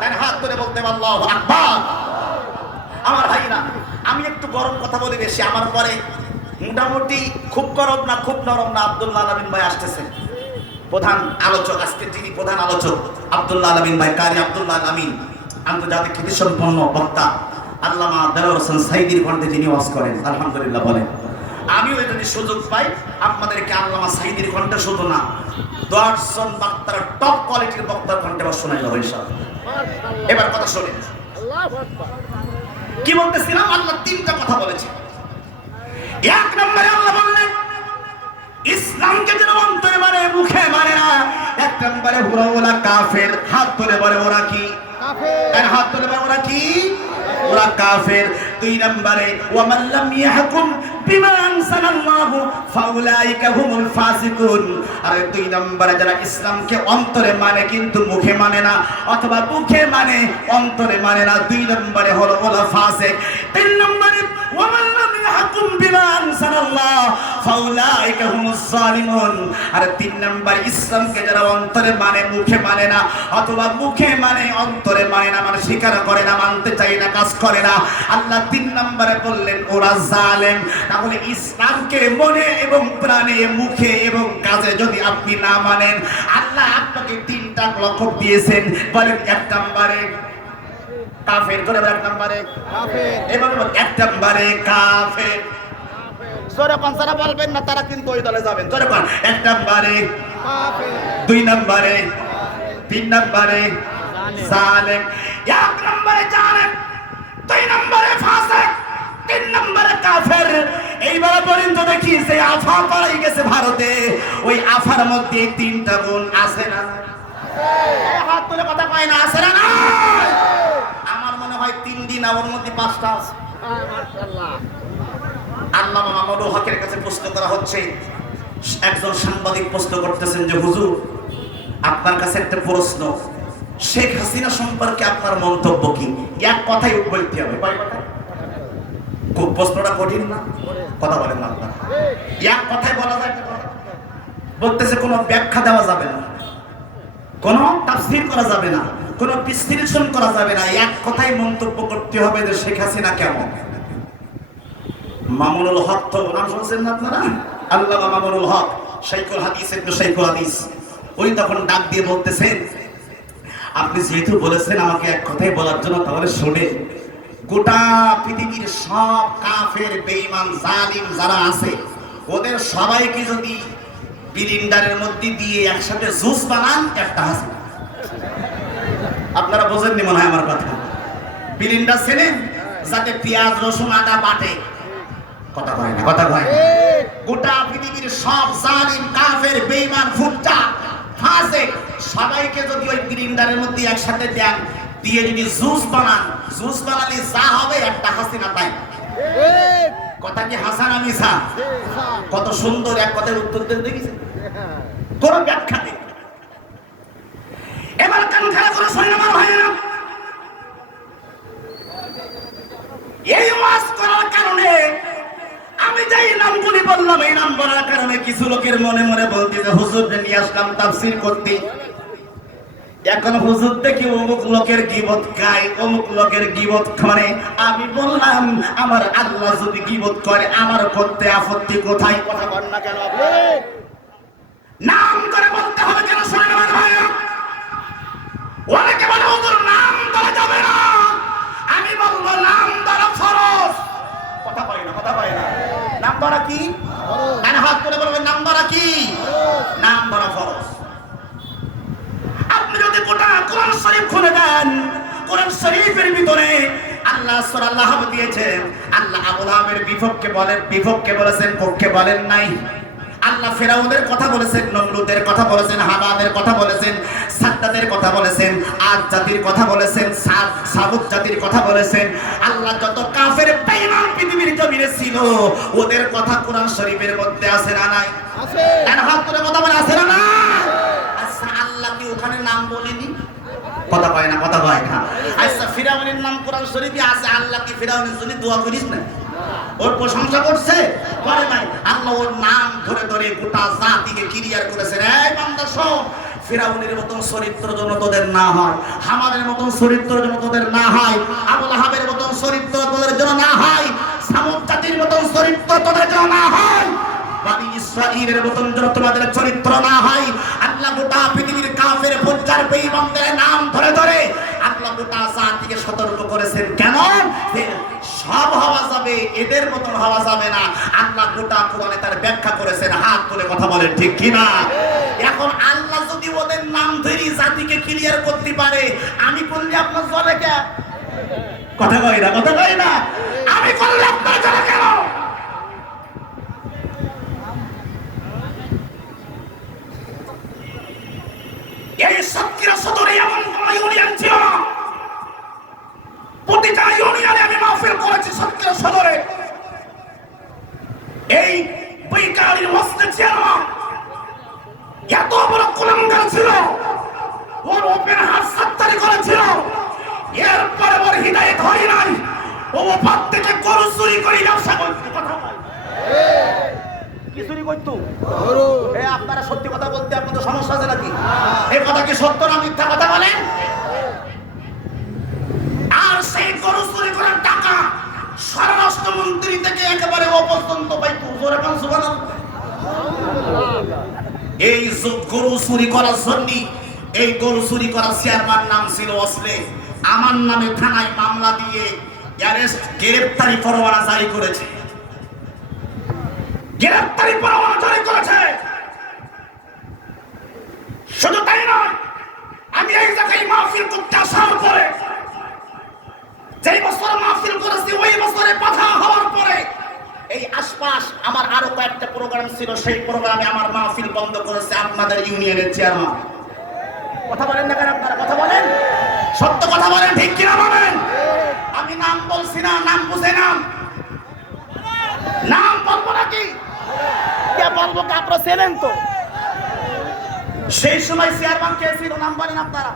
তার হাত ধরে বলতে আল্লাহু আকবার। আমার ভাইরা, আমি একটু গরম কথা বলি বেশি, আমার পরে মোটামুটি খুব গরম না খুব নরম না আব্দুল্লাহ আলামিন ভাই আসতেছেন, প্রধান আলোচক। আজকে যিনি প্রধান আলোচক আব্দুল্লাহ আলামিন ভাই, কারি আব্দুল্লাহ আলামিন, আন্তর্জাতিক খ্যাতিসম্পন্ন বক্তা, আল্লামা দেলোয়ার হোসেন সাঈদীর কণ্ঠে যিনি ওয়াজ করেন, আলহামদুলিল্লাহ বলেন। আমিও যদি সুযোগ পাই আপনাদেরকে আল্লামা সাঈদীর কণ্ঠে শুধু না, 10 জন বক্তার টপ কোয়ালিটির বক্তার কণ্ঠে শোনাই যাবে ইনশাআল্লাহ। এবার কথা শুনেন, কি বলতেছিলাম? আল্লাহ তিনটা কথা বলেছে। এক নম্বরে আল্লাহ বললেন ইসলামকে যেন অন্তরে মানে, মুখে মানে না। এক নম্বরে ওরা কাফের, হাত তুলে বলে ওরা কি কাফের, হাত তুলে বলে ওরা কি, ওরা কাফের। দুই নম্বরে ওয়ামান লাম ইয়াহকুম বিমা আনজালাল্লাহু ফাউলাইকা হুমুল ফাসিকুন। আর দুই নম্বরে যারা ইসলামকে অন্তরে মানে কিন্তু মুখে মানে না, অথবা মুখে মানে অন্তরে মানে না, দুই নম্বরে হলো ওরা ফাসিক। তিন নম্বরে ওয়ামান লাম ইয়াহকুম বিমা আনজালাল্লাহু ফাউলাইকা হুমুজ জালিমুন। আর তিন নম্বর ইসলামকে যারা অন্তরে মানে মুখে মানে না, অথবা মুখে মানে অন্তরে মানে না, মানে স্বীকার করে না, মানতে চায় না, কাজ করে না, আল্লাহ তিন নম্বরে বললেন ওরা জালেম। তাহলে ইসলামকে মনে এবং প্রাণে, মুখে এবং কাজে যদি আপনি না মানেন, আল্লাহ আপনাকে তিনটা লক্ষণ দিয়েছেন। বলেন এক নম্বরে কাফের, করে এক নম্বরে কাফের, এভাবে এক নম্বরে কাফের। জোরে কোন যারা বলবেন না তারা কিন্তু ওই দলে যাবেন। জোরে কোন, এক নম্বরে কাফের, দুই নম্বরে, তিন নম্বরে জালেম। এক নম্বরে জালেম, দুই নম্বরে ফাসিক, তিন নম্বরে কাফের। এইবার পর্যন্ত দেখি যে আফা পালাই গেছে ভারতে, ওই আফার মধ্যে এই তিনটা গুণ আছে না? হাত তুলে কথা কয় না, আছে না? আমার মনে হয় 3 দিন আমার মধ্যে 5টা আছে। আল্লামা মামুনুল হকের কাছে প্রশ্ন করা হচ্ছে, একজন সাংবাদিক প্রশ্ন করতেছেন যে হুজুর আপনার কাছে একটা প্রশ্ন, শেখ হাসিনা সম্পর্কে আপনার মন্তব্য কি? এক কথাই বলতে হবে। কয় কথা? খুব প্রশ্নটা কঠিন না? কথা বলেন না আপনারা? এক কথাই বলা যায় না? বলতেছে কোনো ব্যাখ্যা দেওয়া যাবে না, কোনো তাফসীর করা যাবে না, কোনো বিশ্লেষণ করা যাবে না, এক কথাই মন্তব্য করতে হবে যে শেখ হাসিনা কেমন। মামুনুল হক তো নাম শুনছেন না আপনারা? আল্লামা মামুনুল হক, শাইখুল হাদিস, ইবনে শাইখুল হাদিস, উনি তখন ডাক দিয়ে বলতেছেন, আপনি যেহেতু বলেছেন আমাকে এক কথাই বলার জন্য, তাহলে শুনে, গোটা পৃথিবীর সব কাফের, বেঈমান, জালিম যারা আছে, ওদের সবাইকে যদি বিলিন্ডারের মধ্যে দিয়ে একসাথে জুস বানান, একটা হাসিনা। আপনারা বোঝেননি মনে হয় আমার কথা। বিলিন্ডার ছিলেন যাতে পেঁয়াজ, রসুন, আদা বাটে। কথা কয় না, কথা কয় না। গোটা পৃথিবীর সব জালিম, কাফের, বেঈমান, ফুটটা, ফাসিক সবাইকে যদি ওই গ্রিন্ডারের মধ্যে একসাথে দেন, দিয়ে যদি জুস বানান, জুস বানালে যা হবে একটা হাসিনা তাই। কথা কি হাসান মিছা? কত সুন্দর এক কথার উত্তর দেন দেখেছেন, কোন ব্যাখ্যা নেই। এবার কান খাড়া করে শুনুন আমার ভাইয়েরা, এই ওয়াজ করার কারণে আমি যেই নামগুলি বললাম বললাম এই নাম বলার কারণে কিছু লোকের মনে মনে বলতেছে হুজুরকে নিয়ে আসলাম তাফসীর করতে, এখন হুজুর দেখি অমুক লোকের গীবত গায়, অমুক লোকের গীবত করে। আমি বললাম আমার আল্লাহ যদি গীবত করে আমার করতে আপত্তি কোথায়? কথা বল না কেন আপনি? নাম করে বলতে হবে কেন? শোনেন আমার ভাইরা, অনেকে বলে হুজুর নাম ধরা যাবে না, আমি বলবো নাম ধরা ফরজ। কথা পাই না, কথা পাই না। নাম ধরা কি? ফরজ। হাত তুলে বলবেন নাম ধরা কি? নাম ধরা ফরজ। আপনি যদি গোটা কোরআন শরীফ খুলে দেন, কোরআন শরীফের ভিতরে আল্লাহ সূরা লাহব দিয়েছেন। আল্লাহ আবু লাহাবের বিপক্ষে বলেছেন, পক্ষে বলেন নাই। আল্লাহ ফেরাউনের কথা বলেছেন, নমরুদের কথা বলেছেন, হামাদের কথা বলেছেন, সাদ্দাদের কথা বলেছেন, আদ জাতির কথা বলেছেন, সামুদ জাতির কথা বলেছেন। আল্লাহ যত কাফের বেঈমান পৃথিবীর জমিনে ছিল ওদের কথা কোরআন শরীফের মধ্যে আছে না নাই? আছে। কারণ হাত তুলে কথা বলে আছে না না? আচ্ছা আল্লাহ কি ওখানে নাম বলেনি? কথা কয় না, কথা কয় না। আচ্ছা ফিরাউনের নাম কোরআন শরীফে আছে, আল্লাহ কি ফিরাউনের জন্য দোয়া করিস না? ওর প্রশংসা করছে? করে নাই। আল্লাহ ওর নাম ধরে ধরে গোটা জাতিকে ক্লিয়ার করেছেন, এই বান্দা শোন, ফিরাউনের মতন চরিত্র যেন তোদের না হয়, হামানের মতন চরিত্র যেন তোদের না হয়, আবু লাহাবের মতন চরিত্র তোদের যেন না হয়, সামুদ জাতির মতন চরিত্র তোদের যেন না হয়, বনি ইসরাঈলের মতন যেন তোমাদের চরিত্র না হয়। আল্লাহ গোটা পৃথিবীর কাফের ফুজ্জার বেঈমানদের নাম ধরে ধরে আল্লাহ গোটা জাতিকে সতর্ক করেছেন। কেন? সব হওয়া যাবে, এদের মতন হওয়া যাবে না। আল্লাহ গোটা কোরআনে তার ব্যাখ্যা করেছেন। হাত তুলে কথা বলেন ঠিক কি না? এখন আল্লাহ যদি ওদের নাম ধরে জাতিকে ক্লিয়ার করতে পারে, আমি করলে আপনার জ্বলে কে? কথা কই না, কথা কই না। আমি করলে আপনার জ্বলে কেন? এই সাতক্ষীরা সদরে এমন কোন ইউনিয়ন ছিল না, প্রতিটা ইউনিয়নে আমি মাহফিল করেছি। সাতক্ষীরা সদরে এই বৈকারীর মসজিদ চেয়ারম্যান এত বড় কুলাঙ্গার ছিল, ওর ওপেন হাত সাত্তারি করেছিল, এরপরে ওর হৃদয়ে ধরে নাই, ও ওপার থেকে গরু চুরি করে ব্যবসা করতে। কথা বল, কি চুরি করতো? গরু। এই আপনারা সত্যি কথা বলতে আপনাদের সমস্যা আছে নাকি? এই কথা কি সত্য না মিথ্যা? কথা বলেন। আর সেই গরু চুরি করার টাকা স্বরাষ্ট্রমন্ত্রী থেকে একেবারে ও পর্যন্ত পাইতো। জোরে বল সুবহানাল্লাহ। এই গরু চুরি করার জন্য এই গরু চুরি করার চেয়ারম্যান নাম ছিল অসলে। আমার নামে থানায় মামলা দিয়ে গ্রেফতারি পরোয়ানা জারি করেছে। গ্রেফতারি পরোয়ানা জারি করেছে। শুধু তাই নয়, আমি এই জায়গায় মাহফিল করতে আসার পরে, যেই বছর মাহফিল করেছি ওই বছরে পাঠা হওয়ার পরে এই আশপাশ আমার আরো কয়েকটা প্রোগ্রাম ছিল, সেই প্রোগ্রামে আমার মাহফিল বন্ধ করেছে আপনাদের ইউনিয়নের চেয়ারম্যান। কথা বলেন না কেন আপনারা? কথা বলেন, সত্য কথা বলেন, ঠিক কিনা বলেন? আমি নাম বলছি না, নাম বুঝে নাম বলবো নাকি? কে বলবো? কে আপনারা চেনেন তো? সেই সময় চেয়ারম্যান কে ছিল নাম বলেন আপনারা?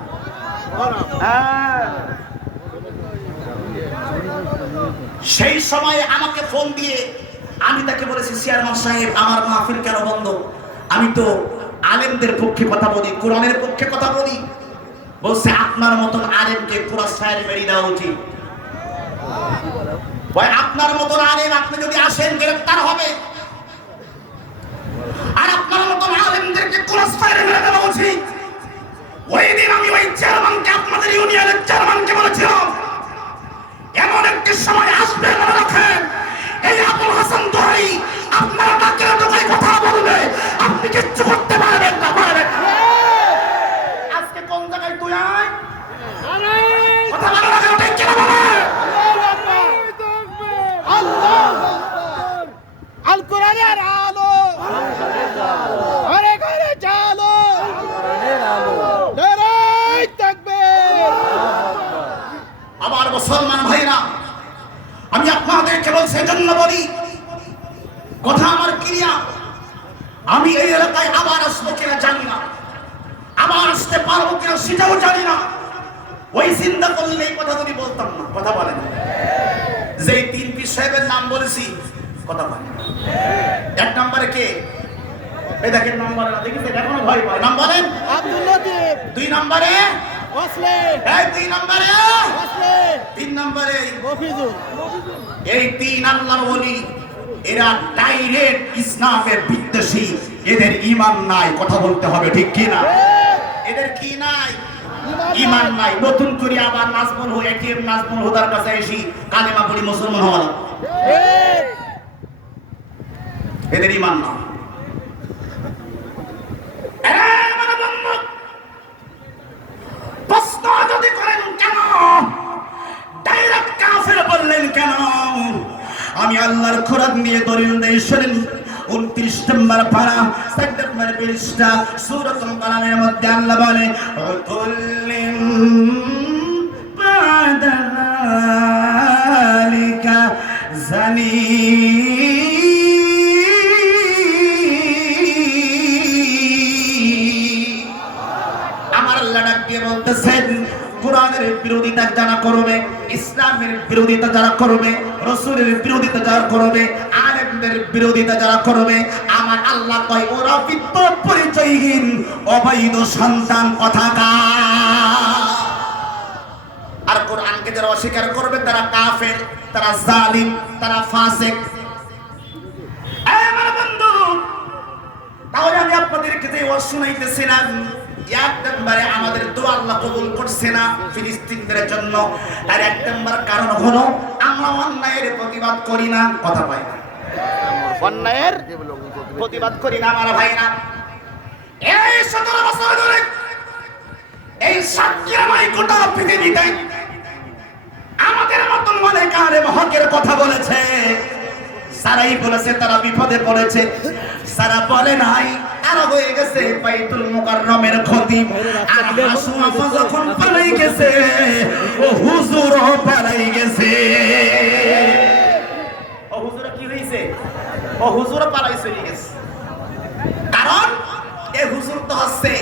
সেই সময় আমাকে ফোন দিয়ে আমি তাকে বলেছি, চেয়ারম্যান সাহেব আমার মাহফিল কেন বন্ধ? আমি তো আলেমদের পক্ষে কথা বলি, কোরআনের পক্ষে কথা বলি। বলছে আপনার মতন আলেমকে কোরআন সাহেব মেরে দেওয়া উচিত। ভাই আপনার মতন আলেম আপনি যদি আসেন গ্রেফতার হবে, আর আপনার মতন আলেমদেরকে কোরআন সাহেব মেরে দেওয়া উচিত। ওই দিন আমি ওই চেয়ারম্যানকে, আপনাদের ইউনিয়নের চেয়ারম্যানকে বলেছিলাম, এমন একটি সময় আসবে মনে রাখেন, এই আবুল হাসান দোহাই আপনার ডাকের ঢোকায় কথা বলবে, আপনি কিচ্ছু করতে পারবেন না। আজকে কোন জায়গায় তুই আয় কথা বলা লাগে, ওটাই কেন বলে? আল কোরআনের আলো ঘরে ঘরে চালো, লড়াই থাকবে। আমার মুসলমান ভাইরা, আমি আপনাদেরকে বলছি, এজন্য বলি, কথা আমার ক্রিয়া। আমি এই এলাকায় আবার আসবো কিনা জানি না, আবার আসতে পারবো কিনা সেটাও জানি না। ওই চিন্তা করলে এই কথা যদি বলতাম না। কথা বলেন, যে তিন পীর সাহেবের নাম বলেছি, কথা বলে। 1 নম্বরে কে? এই দেখেন নম্বরে দেখিছে এখনো ভয় পায়। নাম বলেন। আব্দুল লতিফ। 2 নম্বরে ওসলে। এই 2 নম্বরে ওসলে। 3 নম্বরে মফিজুল। এই 3 আল্লাহর ওলি, এরা ডাইরেক্ট ইসলামের বিদ্বেষী। এদের ঈমান নাই, কথা বলতে হবে ঠিক কি না? এদের কি নাই? ঈমান নাই। নতুন করে আবার নাজমুল হয়ে এটিএম নাজমুল হুদার কাছে এসে কালেমা পড়ি মুসলমান হওয়া লাগবে। এদের ঈমান না। প্রশ্ন যদি করেন কেন ডাইরেক্ট কাফের বললেন কেন, আমি আল্লাহর কোরআন নিয়ে দলিল দেই শুনেন। 29 নম্বর পারা 7 নম্বর পৃষ্ঠা সূরাতুল কালামের মধ্যে আল্লাহ বলে উতুল্লিম বাদালিকা জানি। আমার আল্লাহ ডাক দিয়ে বলতেছেন কোরআনের বিরোধিতা যারা করবে, ইসলামের বিরোধিতা যারা করবে, রাসূলের বিরোধিতা যারা করবে, আলেমদের বিরোধিতা যারা করবে, আমার আল্লাহ কয় ওরা বিত্ত পরিচয়হীন অবৈধ সন্তান কথাকার। আর কোরআনকে যারা অস্বীকার করবে তারা কাফের, তারা জালিম, তারা ফাসিক। আমার বন্ধু, তাহলে আমি আপনাদেরকে যে ওয়াজ শুনাইতেছিলাম, এক নম্বরে আমাদের দোয়া আল্লাহ কবুল করছে না ফিলিস্তিনদের জন্য। আর 1 নম্বর কারণ হলো আমরা অন্যায়ের প্রতিবাদ করি না, কথা পাই না, অন্যায়ের প্রতিবাদ করি না আমার ভাইরা। এই 17 বছর ধরে এই সাকিয়ামাই গোটা পৃথিবীতে আমাদের মতন অনেক আলেম হকের কথা বলেছে। সারাই বলেছে তারা বিপদে পড়েছে, সারা বলে নাই তারা হয়ে গেছে বাইতুল মুকাররমের খতিব। আর হাসুয়া যখন পালাই গেছে ও হুজুরও পালাই গেছে। ও হুজুর কি হইছে? ও হুজুরও পালাই চলে গেছে। কারণ এই হুজুর তো হচ্ছে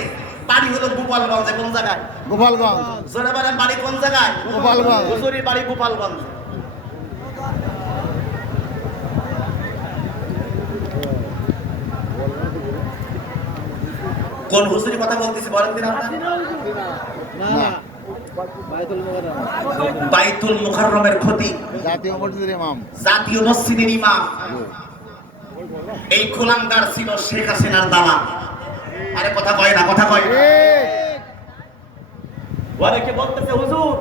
বাড়ি হলো গোপালগঞ্জে। কোন জায়গায়? গোপালগঞ্জ। জোরে বলেন বাড়ি কোন জায়গায়? গোপালগঞ্জ। হুজুরের বাড়ি গোপালগঞ্জ। কোন হুজুরি কথা বলতেছি বলেন দিন আপনারা? না, বাইতুল মুকাররমের খতিব, জাতীয় মসজিদের ইমাম। জাতীয় মসজিদের ইমাম। এই কুলাঙ্গার ছিল শেখ হাসিনার দালাল। আরে কথা কয় না, কথা কয় না। অনেকে বলতেছে হুজুর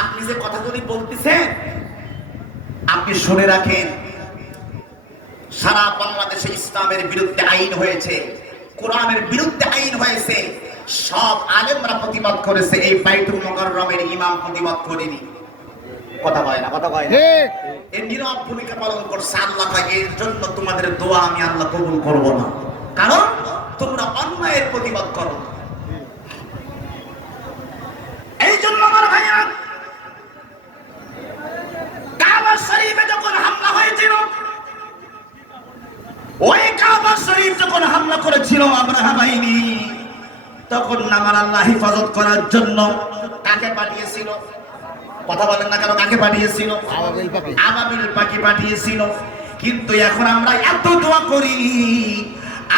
আপনি যে কথাগুলি বলতেছেন আপনি শুনে রাখেন, সারা বাংলাদেশে ইসলামের বিরুদ্ধে আইন হয়েছে, কোরআনের বিরুদ্ধে আইন হয়েছে, সব আলেমরা প্রতিবাদ করেছে, এই বাইতুল মুকাররমের ইমাম প্রতিবাদ করেনি। কথা কয় না, কথা কয় না। এই নীরব ভূমিকা পালন করছে। আল্লাহ কয় এর জন্য তোমাদের দোয়া আমি আল্লাহ কবুল করব না, কারণ তোমরা অন্যায়ের প্রতিবাদ করো। এই জন্য আমার ভাইয়া কাবা শরীফে যখন হামলা হয়েছিল, ওই কাবা শরীফ যখন হামলা করেছিল আব্রাহা বাহিনী, তখন আমার আল্লাহ হেফাজত করার জন্য কাকে পাঠিয়েছিল? কথা বলেন না কেন? কাকে পাঠিয়েছিল? আবাবিল পাখি পাঠিয়েছিল। কিন্তু এখন আমরা এত দোয়া করি,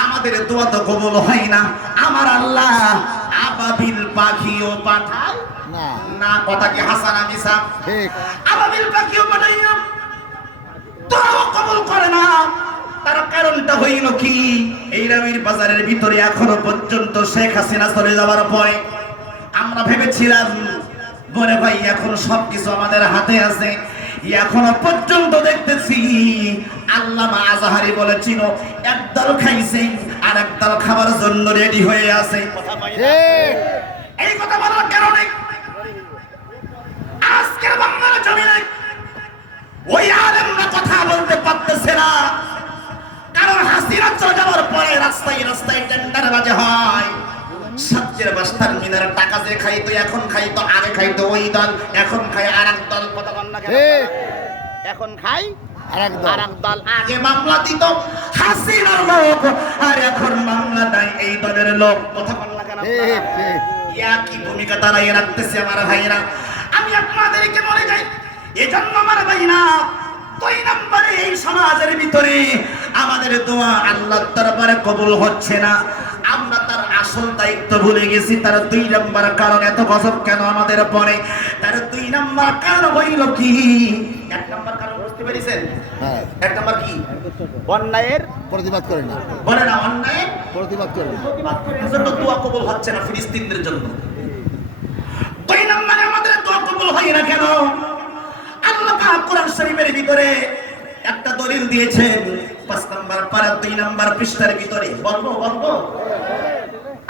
আমাদের দোয়া তো কবুল হয় না। আমার আল্লাহ আবাবিল পাখিও পাঠায় না। কথা কি হাসান আমিসা? আবাবিল পাখিও পাঠাই না, দোয়া কবুল করে না। তার কারণটা হইল কি? এই রাবির বাজারের ভিতরে এখনো পর্যন্ত শেখ হাসিনা চলে যাওয়ার পরে আমরা ভেবেছিলাম বলে ভাই এখন সবকিছু আমাদের হাতে আছে। এখনো পর্যন্ত দেখতেছি আল্লামা আজহারি বলেছিল একদল খাইছে আর একদল খাবার জন্য রেডি হয়ে আছে। এই কথা বলার কারণে আজকের বাংলার জমিনে ওই আলেমরা কথা বলতে পারতেছে না, কারণ হাসিনা চলে যাওয়ার পরে রাস্তায় রাস্তায় টেন্ডার বাজে হয়। সবচেয়ে বাস্তার মিনার টাকা যে খাইতো এখন খাইতো, আগে খাইতো ওই দল, এখন খায় আর এক দল। কথা বল না কেন? এখন খাই আর এক দল। আগে মামলা দিত হাসিনার লোক, আর এখন মামলা দেয় এই দলের লোক। কথা বল না কেন? কি ভূমিকা তারাই রাখতেছে আমার ভাইরা। আমি আপনাদেরকে বলে যাই, এজন্য আমার ভাইরা 2 নম্বরে এই সমাজের ভিতরে আমাদের দোয়া আল্লাহর দরবারে কবুল হচ্ছে না, আমরা তার আসল দায়িত্ব ভুলে গেছি। তার 2 নম্বর কারণ এত গজব কেন আমাদের পরে? তার 2 নম্বর কারণ হইল কি? 1 নম্বর কারণ বুঝতে পেরেছেন? হ্যাঁ 1 নম্বর কি? অন্যায়ের প্রতিবাদ করে না, বলে না, অন্যায়ের প্রতিবাদ করে না। প্রতিবাদ করার জন্য দোয়া কবুল হচ্ছে না ফিলিস্তিনদের জন্য। 2 নম্বরে আমাদের দোয়া কবুল হয় না কেন? আল্লাহ পাক কোরআন শরীফের ভিতরে একটা দলিল দিয়েছেন 5 নম্বর পারা 2 নম্বর পৃষ্ঠার ভিতরে। বলবো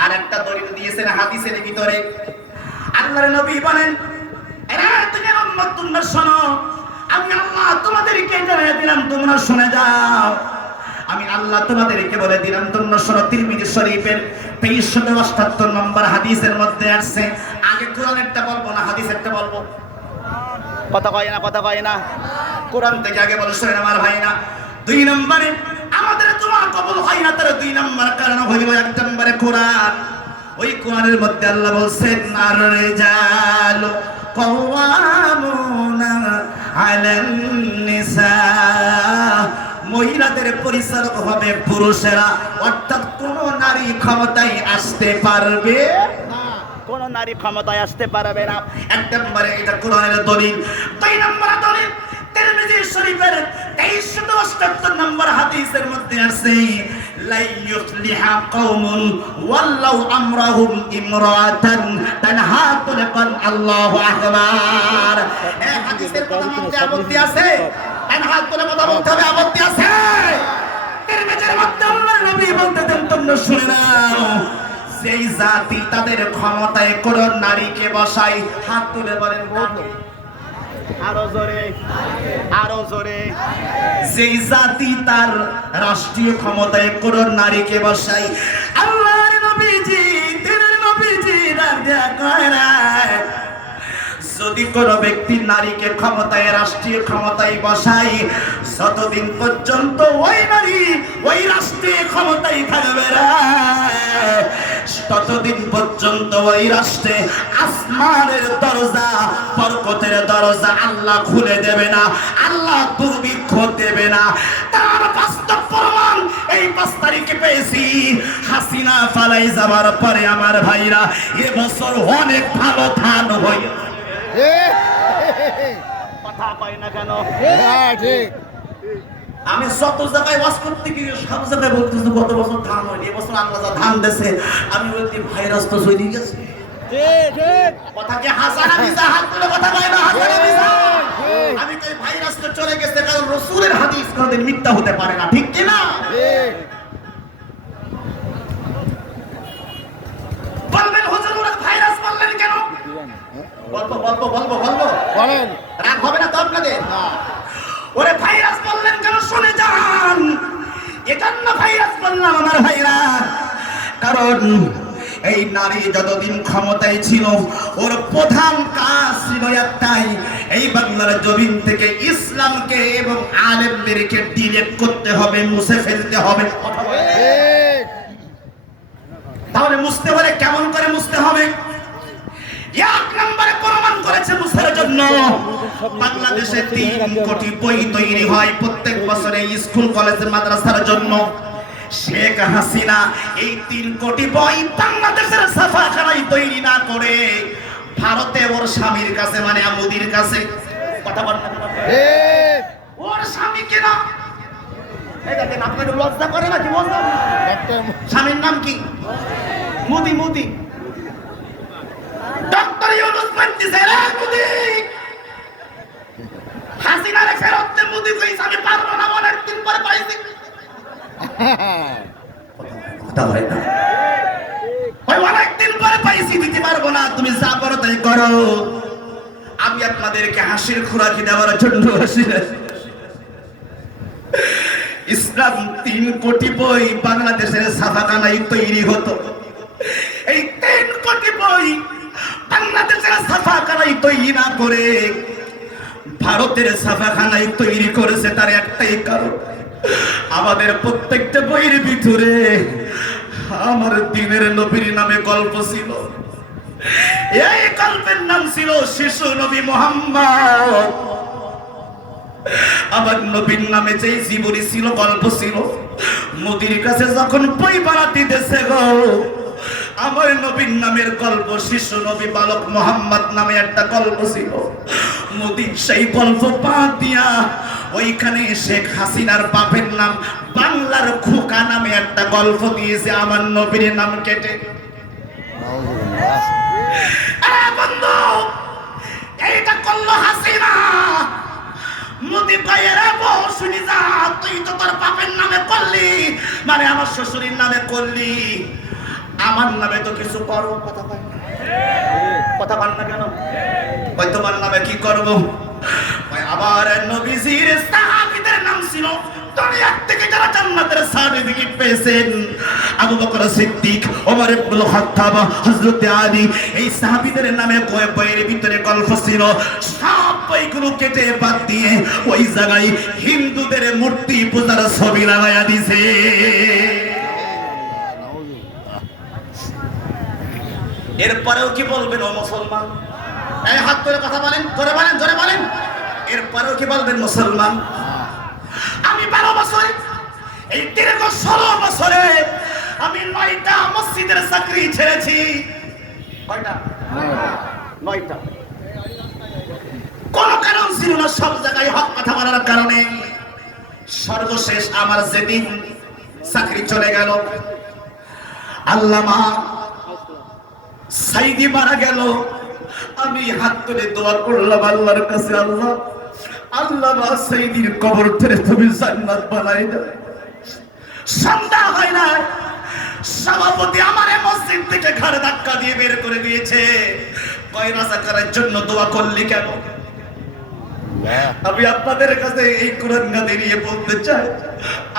আর একটা দলিল দিয়েছেন হাদিসের ভিতরে। আল্লাহর নবী বলেন, এরা তুমি উম্মত, তোমরা শোনো, আমি আল্লাহ তোমাদেরকে জানিয়ে দিলাম, তোমরা শুনে যাও। আমি আল্লাহ তোমাদেরকে বলে দিলাম, তোমরা শোনো। তিরমিজি শরীফের 2378 নম্বর হাদিসের মধ্যে আসছে। আগে কোরআনেরটা বলবো না হাদিসেরটা বলবো? কথা কয় না কোরআন থেকে আগে বলো, শোনেন আমার ভাইরা। 2 নম্বরে আমাদের দোয়া কবুল হয় না, তার 2 নম্বর কারণ হইল 1 নম্বরে কোরআন। ওই কোরআনের মধ্যে আল্লাহ বলছেন, আর রিজালু কাওয়ামুনা আলান নিসা, মহিলাদের পরিচালক হবে পুরুষেরা, অর্থাৎ কোন নারী ক্ষমতায় আসতে পারবে না, কোন নারী ক্ষমতায় আসতে পারবে না। 1 নম্বরে এটা কোরআনের দলিল। 2 নম্বরে দলিল তিরমিজি শরীফের 2378 নম্বর হাদিসের মধ্যে আছে, লা ইউফলিহা কওমুন ওয়াল্লাউ আমরাহুম ইমরাতান তানহাতুল কান। আল্লাহু আকবার। এই হাদিসের কথা বলতে আপত্তি আছে? তানহাতুল কথা বলতে হবে, আপত্তি আছে? তিরমিজির মধ্যে আল্লাহর নবী বলতেন, তোমরা শুনে নাও, সেই জাতি তাদের ক্ষমতায় কোন নারীকে বসাই। হাত তুলে বলেন আরো জোরে। যেই জাতি তার রাষ্ট্রীয় ক্ষমতায় কোন নারীকে বসাই, আল্লাহর নবীজি, তিনের নবীজি রাজা কয় না, যদি কোন ব্যক্তি নারীকে ক্ষমতায়, রাষ্ট্রীয় ক্ষমতায় বসাই, যতদিন পর্যন্ত ওই নারী ওই রাষ্ট্রীয় ক্ষমতায় থাকবে না, ততদিন পর্যন্ত ওই রাষ্ট্রে আসমানের দরজা, বরকতের দরজা আল্লাহ খুলে দেবে না, আল্লাহ দুর্ভিক্ষ দেবে না। তার বাস্তব প্রমাণ এই 5 তারিখে পেয়েছি। হাসিনা পালাই যাওয়ার পরে আমার ভাইরা এবছর অনেক ভালো ধান হয়েছে। কথা কয় না কেন? হ্যাঁ ঠিক। আমি যত জায়গায় ওয়াজ করতে গিয়ে সব জায়গায় বলতেছি গত বছর ধান হয়নি, এবছর আল্লাহ যা ধান দেশে। আমি বলছি ভাইরাস তো চলে গেছে। কথা কি হাসানা মিজা? হাত তুলে কথা কয় না, হাসানা মিজা। আমি কই ভাইরাস তো চলে গেছে, কারণ রাসূলের হাদিস কোনদিন মিথ্যা হতে পারে না, ঠিক কি না? বলবেন হুজুর ওরা ভাইরাস বললেন কেন? বলবো বলেন। রাগ হবে না তো আপনাদের? ওরে ভাইরাস বললেন কেন শুনে যান। এজন্য ভাইরাস বললাম আমার ভাইরা, কারণ এই নারী যতদিন ক্ষমতায় ছিল ওর প্রধান কাজ ছিল একটাই, এই বাংলার জমিন থেকে ইসলামকে এবং আলেমদেরকে ডিলিট করতে হবে, মুছে ফেলতে হবে। তাহলে মুছতে হলে কেমন করে মুছতে হবে? 1 নম্বরে প্রমাণ করেছে মুছার জন্য। বাংলাদেশে 3 কোটি বই তৈরি হয় প্রত্যেক বছরে স্কুল কলেজ মাদ্রাসার জন্য। শেখ হাসিনা এই 3 কোটি বই বাংলাদেশের ছাপাখানায় তৈরি না করে ভারতে ওর স্বামীর কাছে, মানে মোদির কাছে, কথা বলেন, ওর স্বামী কিনা, এই দেখেন আপনাদের লজ্জা করে নাকি? স্বামীর নাম কি? মোদি। ডক্টর ইউনূস বলতেছে, রে মোদি, হাসিনারে ফেরত দে। মোদি কইছে আমি পারবো না, অনেক দিন পরে পাইছি। কথা হয় না, ওই অনেক দিন পরে পাইছি, দিতে পারবো না, তুমি যা করো তাই করো। আমি আপনাদেরকে হাসির খোরাকি দেওয়ার জন্য ইসলাম 3 কোটি বই বাংলাদেশের ছাপাখানায় তৈরি হতো। এই 3 কোটি বই বাংলাদেশের ছাপাখানায় তৈরি না করে ভারতের ছাপাখানায় তৈরি করেছে। তার একটাই কারণ, আমাদের প্রত্যেকটা বইয়ের ভিতরে আমার দিনের নবীর নামে গল্প ছিল। এই গল্পের নাম ছিল শিশু নবী মুহাম্মদ। আমার নবীর নামে যে জীবনী ছিল, গল্প ছিল, মোদির কাছে যখন বই পাড়া দিতেছে গো, আমার নবীর নামের গল্প, শিশু নবী বালক মোহাম্মদ নামে একটা গল্প ছিল। মোদি সেই গল্প বাদ দিয়া ওইখানে শেখ হাসিনার বাপের নাম বাংলার খোকা নামে একটা গল্প দিয়েছে আমার নবীর নাম কেটে। বন্ধু, এইটা করলো হাসিনা। মোদি ভাইয়ের বউ শুনি যা, তুই তো তোর বাপের নামে করলি, মানে আমার শ্বশুরের নামে করলি, আমার নামে তো কিছু করো। কথা কয় না, কথা বল না কেন? ওই তোমার নামে কি করবো? আবার নবীজির সাহাবীদের নাম ছিল, দুনিয়ার থেকে যারা জান্নাতের সার্টিফিকেট পেয়েছেন, আবু বকর সিদ্দিক, ওমর ইবনুল খাত্তাব, হযরত আলী, এই সাহাবীদের নামে বইয়ের ভিতরে গল্প ছিল। সব বইগুলো কেটে বাদ দিয়ে ওই জায়গায় হিন্দুদের মূর্তি পূজার ছবি লাগাইয়া দিছে। এরপরেও কি বলবেন ও মুসলমান? এই হাত ধরে কথা বলেন, জোরে বলেন, জোরে বলেন। এরপরেও কি বলবেন মুসলমান? আমি 12 বছরে, এই দীর্ঘ 16 বছরে আমি 9টা মসজিদের চাকরি ছেড়েছি। কয়টা? 9টা। কোন কারণ ছিল না, সব জায়গায় হক কথা বলার কারণে। সর্বশেষ আমার যেদিন চাকরি চলে গেল, আল্লামা সাইদি মারা গেল, আমি হাত তুলে দোয়া করলাম আল্লাহর কাছে, আল্লাহ, আল্লামা সাইদির কবর থেকে তুমি জান্নাত বানাই দাও। সন্ধ্যা হয় না, সভাপতি আমার মসজিদ থেকে ঘাড়ে ধাক্কা দিয়ে বের করে দিয়েছে। কয় রাজাকারের জন্য দোয়া করলি কেন? আমি আপনাদের কাছে এই কোরআন গাদি নিয়ে বলতে চাই,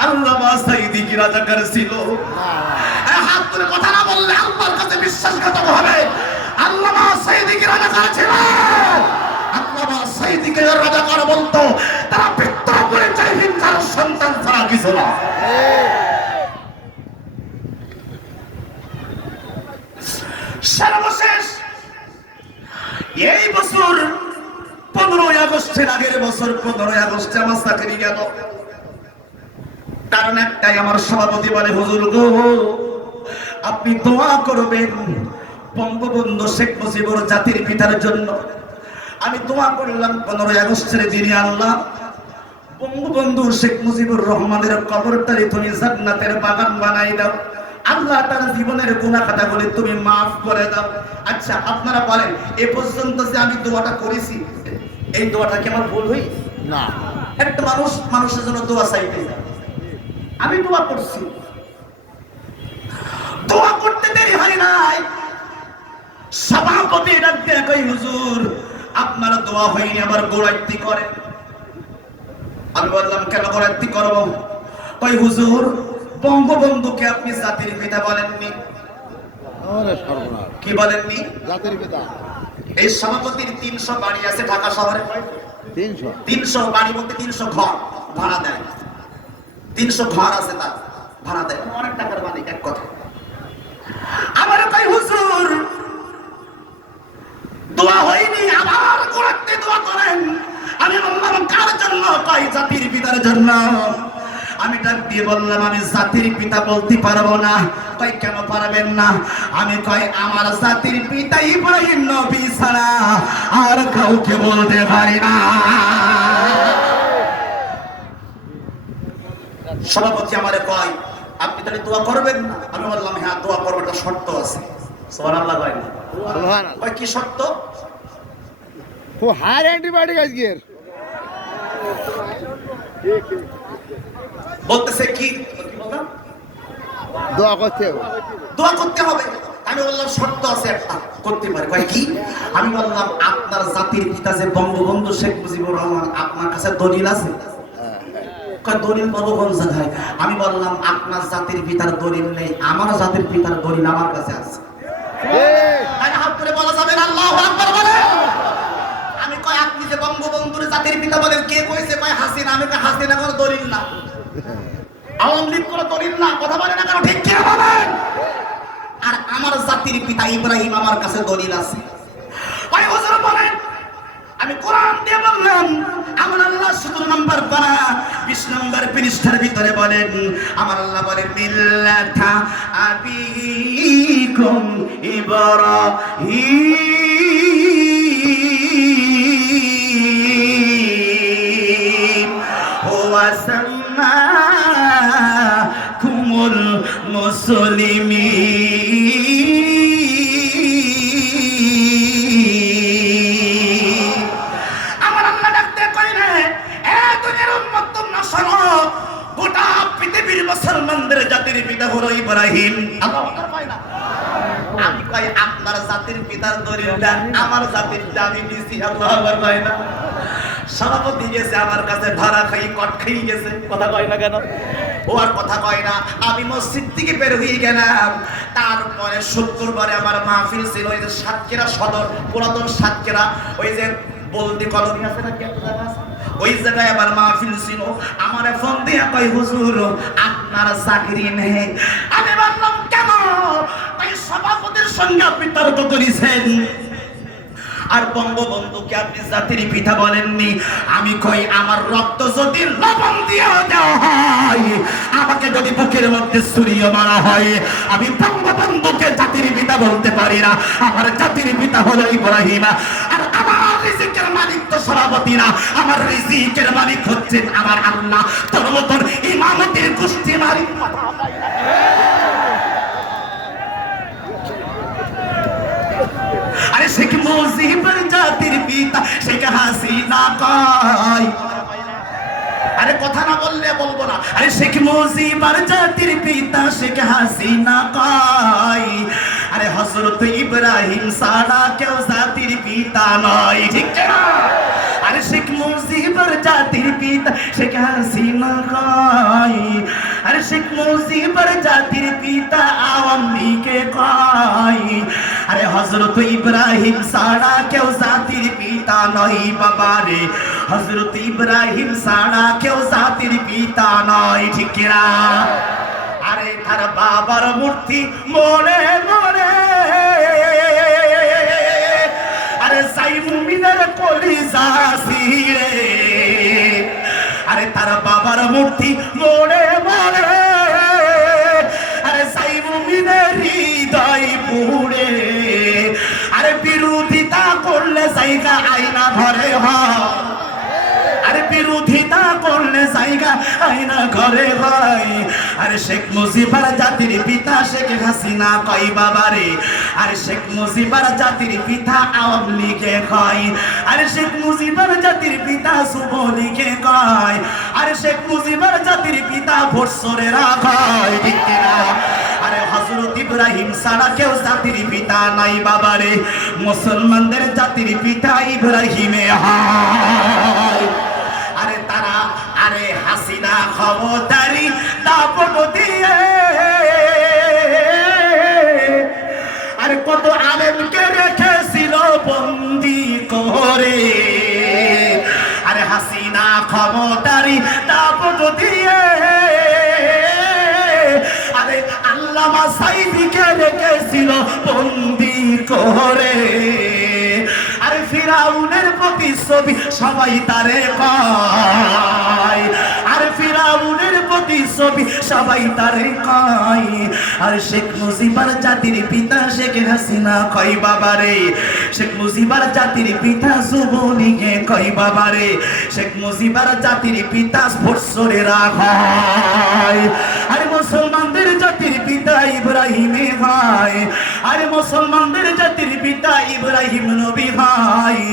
আল্লামা সাইদি কি রাজাকার ছিল? হাত তুলে কথা না বললে আল্লাহর কাছে বিশ্বাসঘাতক হবে। আল্লামা সাইদি কি রাজাকার ছিল? আল্লামা সাইদিকে রাজাকার বলতো তারা বিদ্রোহ করে চাই হিংসার সন্তান ছাড়া কিছু না। সর্বশেষ এই বছর 15 আগস্টের আগের বছর 15 আগস্টে আমার চাকরি গেল। কারণ একটাই, আমার সভাপতি বলে, হুজুর গো, আপনি দোয়া করবেন বঙ্গবন্ধু শেখ মুজিবুর জাতির পিতার জন্য। আমি দোয়া করলাম 15 আগস্টের দিনে, আল্লাহ, বঙ্গবন্ধু শেখ মুজিবুর রহমানের কবরটারে তুমি জান্নাতের বাগান বানাই দাও। আল্লাহ তার জীবনের গুনাহ খাতাগুলি তুমি মাফ করে দাও। আচ্ছা আপনারা বলেন, এ পর্যন্ত যে আমি দোয়াটা করেছি, এই দোয়াটা কি আমার ভুল হই? না। একটা মানুষ মানুষের জন্য দোয়া চাইতে যায়, আমি দোয়া করছি, দোয়া করতে দেরি হয় নাই, সভাপতি ডাকতে কই, হুজুর আপনার দোয়া হয়নি, আবার গোড়াইতি করে। আমি বললাম কেন গোড়াইতি করবো? কই হুজুর, বঙ্গবন্ধুকে আপনি জাতির পিতা বলেননি। কি বলেননি? জাতির পিতা। এই সভাপতির 300 বাড়ি আছে ঢাকা শহরে। 300 বাড়ি বলতে 300 ঘর ভাড়া দেয়। 300 ঘর আছে, তার ভাড়া দেয়, অনেক টাকার মালিক। এক কথা, আমার কই হুজুর দোয়া হয়নি, আবার কোরআনে দোয়া করেন। আমি বললাম কার জন্য? কই জাতির পিতার জন্য। আমি ডাক দিয়ে বললাম, আমি জাতির পিতা বলতে পারবো না। কই কেন পারবেন না? আমি কই আমার জাতির পিতা ইব্রাহিম নবী ছাড়া আর কাউকে বলতে পারি না। সভাপতি আমারে কয়, আপনি তাহলে দোয়া করবেন না? আমি বললাম হ্যাঁ দোয়া করবো, একটা শর্ত আছে। সুবহানাল্লাহ কয় না? সুবহানাল্লাহ। কয় কি শর্ত? ও হার অ্যান্টিবায়োটিক আজকের বলতেছে কি বললাম? দোয়া করতে হবে। দোয়া করতে হবে। আমি বললাম শর্ত আছে একটা, করতে পারে। কয় কি? আমি বললাম আপনার জাতির পিতা যে বঙ্গবন্ধু শেখ মুজিবুর রহমান, আপনার কাছে দলিল আছে? কয় দলিল পাবো কোন জায়গায়? আমি বললাম আপনার জাতির পিতার দলিল নেই, আমার জাতির পিতার দলিল আমার কাছে আছে। হাত করে বলা যাবে না আল্লাহু আকবার বলে। আমি কয় আপনি যে বঙ্গবন্ধুর জাতির পিতা বলেন, কে কইছে? কয় হাসিনা। আমি কয় হাসিনা কোনো দলিল না, আওয়ামী লীগ কোনো দলিল না। কথা বলে না কেন? ঠিক কি বলেন? আর আমার জাতির পিতা ইব্রাহিম আমার কাছে দলিল আছে। কয় হুজুর বলেন আমি কোরআন দিয়ে বললাম, আমার আল্লাহ 17 নম্বর পারা 20 নম্বর পৃষ্ঠার ভিতরে বলেন, আমার আল্লাহ বলেন মিল্লাতা আবিকুম ইব্রাহিম ওয়া সাম্মাকুমুল মুসলিমিন। আমার আল্লাহ ডাকতে কইলে এ দুনিয়ার উম্মত তোমরা শোনো, গোটা পৃথিবীর মুসলমানদের জাতির পিতা হলো ইব্রাহিম। আল্লাহু আকবার কয় না? আমি কই আপনার জাতির পিতার দলিলটা আমার জাতির দাবি দিছি। আল্লাহু আকবার কয় না? সভাপতি গেছে আমার কাছে ধরা খাই কট খাই গেছে, কথা কয় না কেন? ও আর কথা কয় না। আমি মসজিদ থেকে বের হয়ে গেলাম, তারপরে শুক্রবারে আমার মাহফিল ছিল ওই যে সাতক্ষীরা সদর, পুরাতন সাতক্ষীরা, ওই যে বলদি কলোনি আছে না, কি একটা জায়গা আছে, ওই জায়গায় আবার মাহফিল ছিল। আমার ফোন দিয়ে কই হুজুর আপনার চাকরি নেই। আমি বললাম কেন? ওই সভাপতির সঙ্গে আপনি তর্ক করেছেন আর বঙ্গবন্ধুকে আপনি জাতির পিতা বলেননি। আমি কই আমার রক্ত যদি লবণ দিয়ে দেওয়া হয়, আমাকে যদি বুকের মধ্যে ছুরিয়ে মারা হয়, আমি বঙ্গবন্ধুকে জাতির পিতা বলতে পারি না। আমার জাতির পিতা হলো ইব্রাহিম। আর আমার রিজিকের মালিক তো সভাপতি না, আমার রিজিকের মালিক হচ্ছেন আমার আল্লাহ। তোর মতন ইমামতির গোষ্ঠী মালিক কথা হয় না। আরে শেখ মুজিবুর জাতির পিতা শেখ হাসিনা কয়, আরে কথা না বললে বলবো না। আরে শেখ মুজিবুর জাতির পিতা শেখ হাসিনা কয়, আরে হযরত ইব্রাহিম ছাড়া কেউ জাতির পিতা নয়, ঠিক না? আরে শেখ মুজিবুর জাতির পিতা শেখ হাসিনা কয়, আরে শেখ মুজিবুর জাতির পিতা আওয়ামী লীগে কয়, আরে হযরত ইব্রাহিম ছাড়া কেউ জাতির পিতা নয় বাবা রে, হযরত ইব্রাহিম ছাড়া কেউ জাতির পিতা নয়, ঠিক না? আরে তার বাবার মূর্তি মনে মনে, আরে সাই মুমিনের কলিজা ছিঁড়ে, আরে তার বাবার মূর্তি মনে মনে, আরে সাই মুমিনের হৃদয় পুড়ে, আরে বিরোধিতা করলে জায়গা আয়না ঘরে হয়, আরে বিরোধিতা করলে জায়গা আয়না ঘরে হয়। আরে শেখ মুজিবুর জাতির পিতা শেখ হাসিনা কয় বাবা রে, আরে শেখ মুজিবুর জাতির পিতা আওয়ামী লীগে কয়, আরে শেখ মুজিবুর জাতির পিতা যুবলীগে কয়, আরে শেখ মুজিবুর জাতির পিতা ভোটসরেরা কয়, ঠিক না? আরে হযরত ইব্রাহিম ছাড়া কেউ জাতির পিতা নাই বাবা রে, মুসলমানদের জাতির পিতা ইব্রাহিমে হয়। আরে তারা আরে হাসিনা ক্ষমতারি দাপট দিয়ে আরে কত আলেমকে রেখেছিল বন্দি করে, আরে হাসিনা ক্ষমতারি দাপট দিয়ে আরে আল্লামা সাইদিকে রেখেছিল বন্দি করে, আরে ফিরাউনের প্রতিচ্ছবি সবাই তারে কয়, আরে ফিরাউনের প্রতিচ্ছবি সবাই তারে কয়, আর শেখ মুজিবুর জাতির পিতা শেখ হাসিনা কয় বাবা রে, শেখ মুজিবুর জাতির পিতা যুবলীগে কয় বাবা রে, শেখ মুজিবুর জাতির পিতা ভোটসরেরা হয়, আরে মুসলমানদের জাতির পিতা ইব্রাহিমে হয়, আরে মুসলমানদের জাতির পিতা ইব্রাহিম নবী হয়,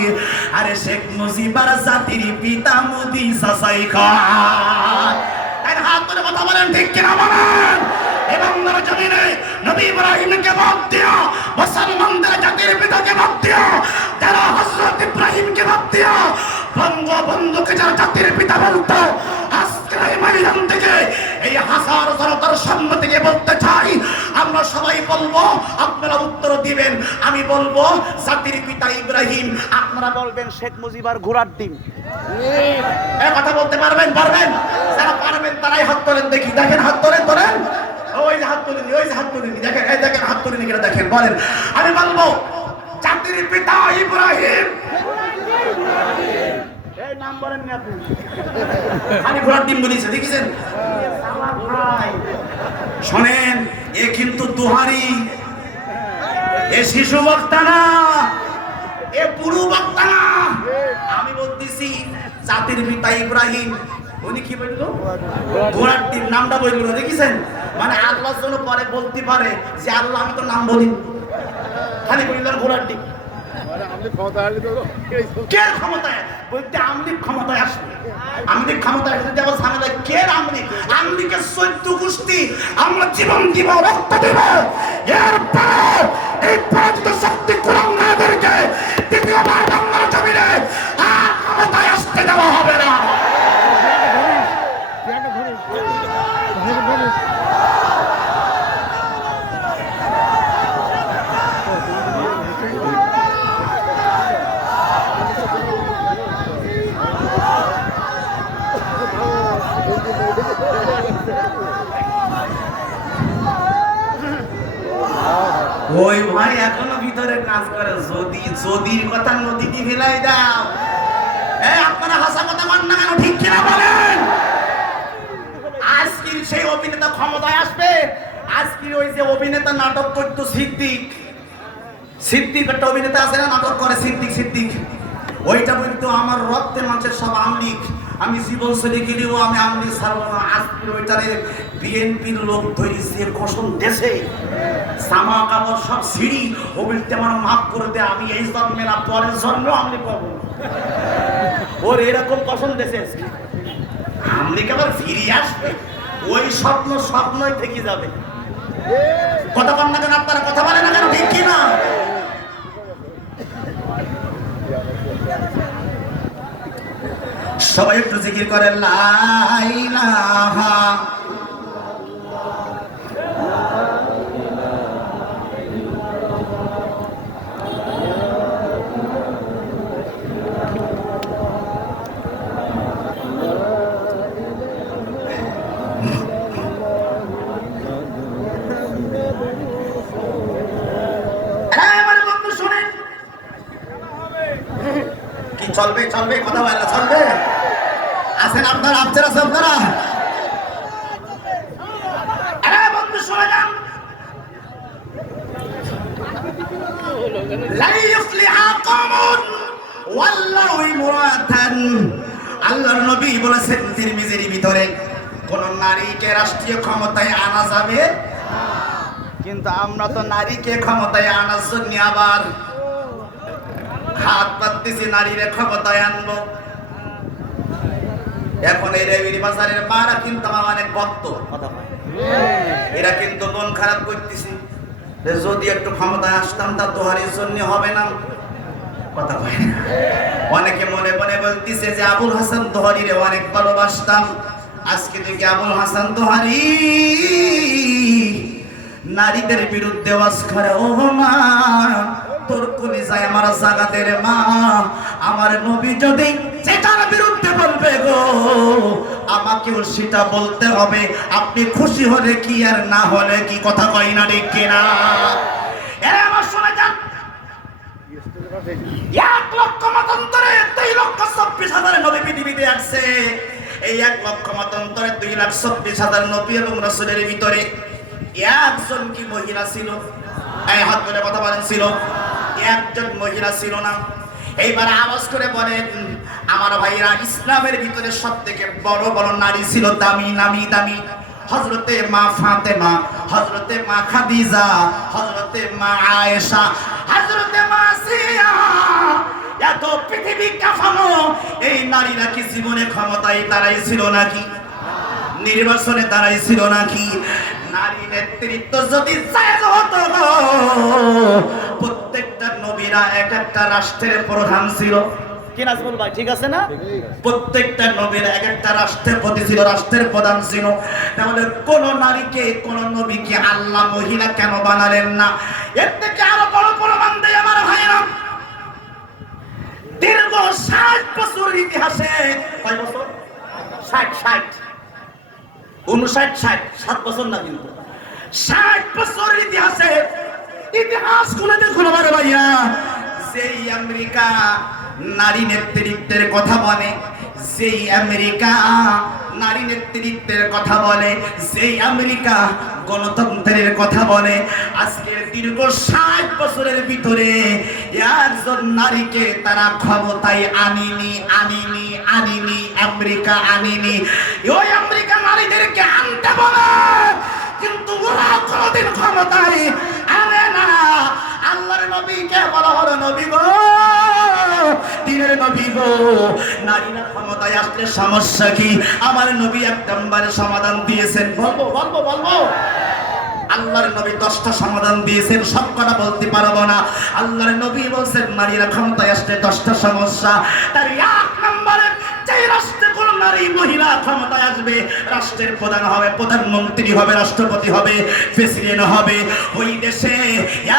আরে শেখ মুজিবুর জাতির পিতা মোদি সাসাই খায়। তাই হাত তুলে কথা বলেন, ঠিক কিনা বলেন? এবং জমিনে নবী ইব্রাহিমকে বাদ দিও, মুসলমানদের জাতির পিতাকে বাদ দিও, যারা হযরত ইব্রাহিমকে বাদ দিও, বঙ্গবন্ধুকে যারা জাতির পিতা বলতো, আজকে এই ময়দান থেকে এই হাজার জনতার সামনে থেকে বলতে চাই, আমরা সবাই বলবো, আপনারা উত্তর দিবেন। আমি বলবো জাতির পিতা ইব্রাহিম, আপনারা বলবেন শেখ মুজিবুর ঘোড়ার ডিম। এই কথা বলতে পারবেন? পারবেন? যারা পারবেন তারাই হাত তোলেন দেখি। দেখেন হাত তোলেন, তোলেন। ওই যে হাত তুলেনি, ওই যে হাত তুলেনি, দেখেন, এই দেখেন হাত তুলেনি কিনা দেখেন, বলেন। আমি বলবো জাতির পিতা ইব্রাহিম, এই নাম বলেন না আপনি। খালি ঘোড়ার ডিম বলেছে দেখেছেন? শোনেন, এ কিন্তু দুহারি, এ শিশু বক্তা না, এ বুড়ো বক্তা না। আমি বলতেছি জাতির পিতা ইব্রাহিম, উনি কি বললো? ঘোড়ার ডিম নামটা বললো দেখেছেন? মানে আল্লাহর জন্য পরে বলতে পারে যে আল্লাহ আমি তো নাম বলি, খালি বললেন ঘোড়ার ডিম। আরে আপনি ক্ষমতা আসলে তো কে ক্ষমতায় বলতে আমলিক ক্ষমতায় আসবে, আমলিক ক্ষমতায় আসলে আবার ঝামেলা। কে আমলিক? আমলিকের 14 গোষ্ঠী আমরা জীবন দিব, রক্ত দিব, এরপর এই পরাজিত শক্তি কুলাঙ্গারদেরকে দ্বিতীয়বার বাংলার জমিনে আর ক্ষমতায় আসতে দেওয়া হবে না। ওই ভাই এখনো ভিতরে কাজ করে। যদি যদির কথা নদীতে ফেলাই দাও, আপনারা হাসা কথা মান না কেন? ঠিক কিনা বলেন? আজকের সেই অভিনেতা ক্ষমতায় আসবে। আজকের ওই যে অভিনেতা নাটক করতো সিদ্দিক, সিদ্দিক একটা অভিনেতা আছে না, নাটক করে সিদ্দিক, ওইটা বলতো আমার রক্তে মানুষের সব আমলিক, আমি জীবন চলে গেলেও আমি আমলিক ছাড়বো না। আজকের ওইটারে বিএনপির লোক ধরেছে, কসম দেশে জামা কাপড় সব সিঁড়ি, ও বলতে আমার মাফ করে দে, আমি এই জন্মে না পরের জন্ম আমলি পাবো। ওর এরকম কসম দেশে আমলিক আবার ফিরে আসবে, ওই স্বপ্নই থেকে যাবে। কথা বল না কেন? আপনারা কথা বলেন না কেন? ঠিক কিনা? সবাই একটু জিকির করে লা ইলাহা চলবে চলবে, কথা বলা চলবে। আছেন আপনারা, আফজার আছে আপনারা? বন্ধু শুনে যান, আল্লাহর নবী বলেছেন তিরমিজির ভিতরে, কোন নারীকে রাষ্ট্রীয় ক্ষমতায় আনা যাবে, কিন্তু আমরা তো নারীকে ক্ষমতায় আনার জন্য আবার হাত পাততেছি নারীরে ক্ষমতায় আনবো। এখন এই রেবির বাজারের মারা কিন্তু আমার অনেক ভক্ত, এরা কিন্তু মন খারাপ করতেছি, যদি একটু ক্ষমতায় আসতাম তা তোহারির জন্য হবে না। কথা কয় না? অনেকে মনে মনে বলতেছে যে আবুল হাসান তোহারিরে অনেক ভালোবাসতাম, আজকে দেখি আবুল হাসান তোহারি নারীদের বিরুদ্ধে ওয়াজ করে। ও মা, তোর কলিজায় আমার জাগাতের মা, আমার নবী যদি যেটার বিরুদ্ধে বলবে গো, আমাকেও সেটা বলতে হবে। আপনি খুশি হলে কি আর না হলে কি? কথা কই না ঠিক কিনা? এরা আমার শোনা যান, 1 লক্ষ মতান্তরে 2,24,000 নবী পৃথিবীতে আসছে। এই 1 লক্ষ মতান্তরে 2,24,000 নবী এবং রাসূলের ভিতরে একজন কি মহিলা ছিল? এই হাত ধরে কথা বলেন, ছিল? একজন মহিলা ছিল না। এইবার আওয়াজ করে বলেন আমার ভাইরা, ইসলামের ভিতরে সবথেকে বড় বড় নারী ছিল, দামি নামি দামি। হযরতে মা ফাতেমা, হযরতে মা খাদিজা, হযরতে মা আয়েশা, হযরতে মা আসিয়া। এত পৃথিবী কাঁপানো এই নারীরা কি জীবনে ক্ষমতায় তারাই ছিল নাকি? নির্বাচনে তারাই ছিল নাকি? নারী নেতৃত্ব যদি জায়েজ হতো, প্রত্যেকটা নবীরা এক একটা রাষ্ট্রের প্রধান ছিল। কি নাজমুল ভাই ঠিক আছে না? প্রত্যেকটা নবীর এক একটা রাষ্ট্রের প্রতি ছিল, রাষ্ট্রের প্রধান ছিল। তাহলে কোন নারীকে, কোন নবীকে আল্লাহ মহিলা কেন বানালেন না? এর থেকে আরো বড় প্রমাণ দেয় আমার ভাইরা। দীর্ঘ 60 বছরের ইতিহাসে, কয় বছর? 60 59 7 বছর না, কিন্তু 60 বছরের ইতিহাসে ইতিহাস খুলে দেখুন আমার ভাইয়া। সেই আমেরিকা নারী নেতৃত্বের কথা বলে, যেই আমেরিকা নারী নেতৃত্বের কথা বলে, যেই আমেরিকা গণতন্ত্রের কথা বলে, আজকের দীর্ঘ 60 বছরের ভিতরে একজন নারীকে তারা ক্ষমতায় আনেনি। আমেরিকা আনেনি। ওই আমেরিকা নারীদেরকে আনতে বলে, কিন্তু ওরা কোনদিন ক্ষমতায় আনে না। আল্লাহর নবীকে বলা হলো, নবী গো, দিনের নবী গো, নারীরা ক্ষমতায় আসলে সমস্যা কি? আমার নবী এক নম্বরে সমাধান দিয়েছেন। বলবো আল্লাহর নবী 10টা সমাধান দিয়েছেন, সব কথা বলতে পারবো না। আল্লাহর নবী বলছেন নারীরা ক্ষমতায় আসলে 10টা সমস্যা। তার এক নম্বরে, যে রাষ্ট্রে কোন নারী মহিলা ক্ষমতায় আসবে, রাষ্ট্রের প্রধান হবে, প্রধানমন্ত্রী হবে, রাষ্ট্রপতি হবে, প্রেসিডেন্ট হবে, ওই দেশে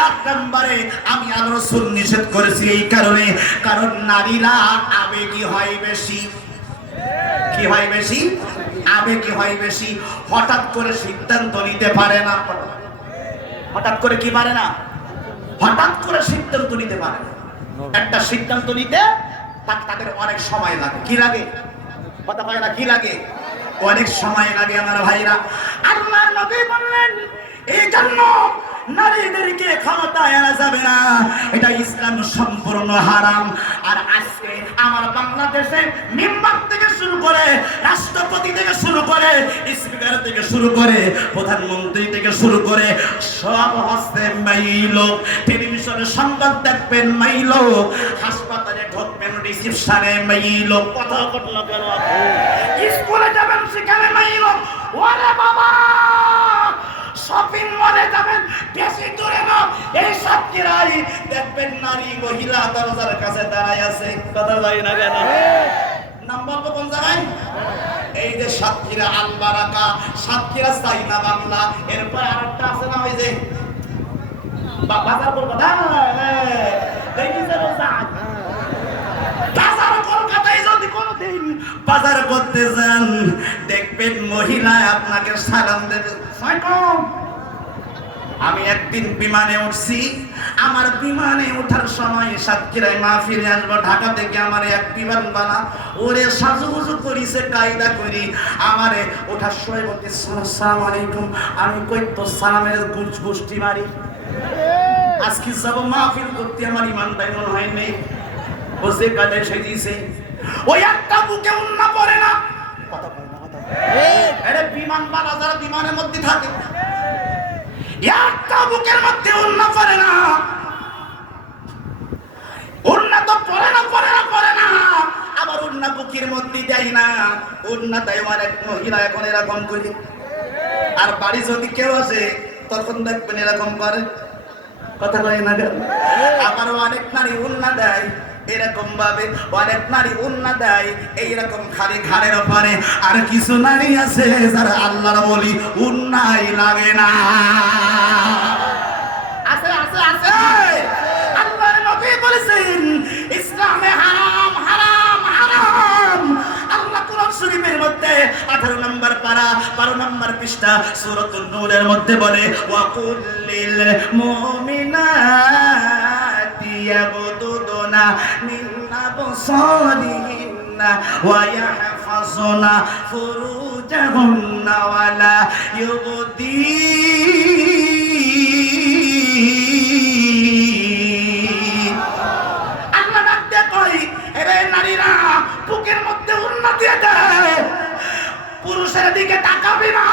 এক নম্বরে আমি আল্লাহর রাসূল নিষেধ করেছি এই কারণে, কারণ নারীরা আবেগী হয় বেশি। কি হয় বেশি? আবেগী হয় বেশি। হঠাৎ করে সিদ্ধান্ত নিতে পারে না। হঠাৎ করে কি পারে না? হঠাৎ করে সিদ্ধান্ত নিতে পারে না। একটা সিদ্ধান্ত নিতে তাদের অনেক সময় লাগে। কি লাগে? কথা কয় না, কি লাগে? অনেক সময় লাগে আমার ভাইরা। আল্লাহর নবী বললেন, এই জন্য নারীদেরকে ক্ষমতায় আনা যাবে না, এটা ইসলাম সম্পূর্ণ হারাম। আর আজকে আমার বাংলাদেশে মেম্বার থেকে শুরু করে, রাষ্ট্রপতি থেকে শুরু করে, স্পিকার থেকে শুরু করে, প্রধানমন্ত্রী থেকে শুরু করে সব হস্তে মাইলো। টেলিভিশনে সংবাদ দেখবেন মাইলো, হাসপাতালে ঢুকবেন রিসেপশনে মাইলো। কথা বললো কেন? স্কুলে যাবেন সেখানে মাইলো। ওরে বাবা, শপিং মলে যাবেন, বেশি দূরে না, এই সাতক্ষীরাই দেখবেন নারী মহিলা দরজার কাছে দাঁড়ায় আছে। কথা যায় না কেন? নাম বলবো কোন জায়গায়? এই যে সাতক্ষীরা আলবারাকা, সাতক্ষীরা চাইনা বাংলা, এরপর আরেকটা আছে না, ওই যে বাজার কলকাতা, কলকাতায় যদি কোনদিন বাজার করতে যান, দেখবেন মহিলা আপনাকে সালাম দেবে। আমি একদিন বিমানে উঠছি, আমার বিমানে ওঠার সময় সাতক্ষীরায় মাহফিলে আসবো, ঢাকা থেকে আমার এক বিমান বানা ওরে সাজুগুজু করিছে কায়দা করি, আমারে ওঠার সময় বলতে আসসালামু আলাইকুম। আমি কই তো সালামের গোষ্ঠী মারি, আজকে যাবো মাহফিল করতে, আমার ইমানটাই মনে হয় নেই, বসে কাজে সেজিছে। ওই একটা বুকে উন্না পড়ে না। বিমান বানা যারা বিমানের মধ্যে থাকে, একটা বুকের মধ্যে উন্না পড়ে না, উন্না তো পড়ে না, আবার উন্না বুকের মধ্যে দেয় না, উন্না দেয় অনেক মহিলা এখন এরকম করে। আর বাড়ি যদি কেউ আসে তখন দেখবেন এরকম করে। কথা বলে না? আবার অনেক নারী উন্না দেয় এরকম ভাবে, অনেক নারী উন্না দেয় এইরকম খালি ঘাড়ের ওপরে। আর কিছু নারী আছে যারা আল্লাহর বলি উন্নাই লাগে না। আছে আছে আছে। আল্লাহর নবী বলেছেন ইসলামে হারাম হারাম হারাম। আল্লাহ কোরআন শরীফের মধ্যে 18 নম্বর পারা 12 নম্বর পৃষ্ঠা সূরাতুন নূরের মধ্যে বলে, ওয়া কুল্লিল মুমিনাতি ইয়াগুদুনা মিন আবসারিহিন্না ওয়া ইয়াহফাযুনা ফুরুজাহুন্না ওয়া লা ইউবদিন। আল্লাহ ডাকতে কই, এরে নারীরা বুকের মধ্যে উন্নতি দেয়, পুরুষের দিকে তাকাবি না।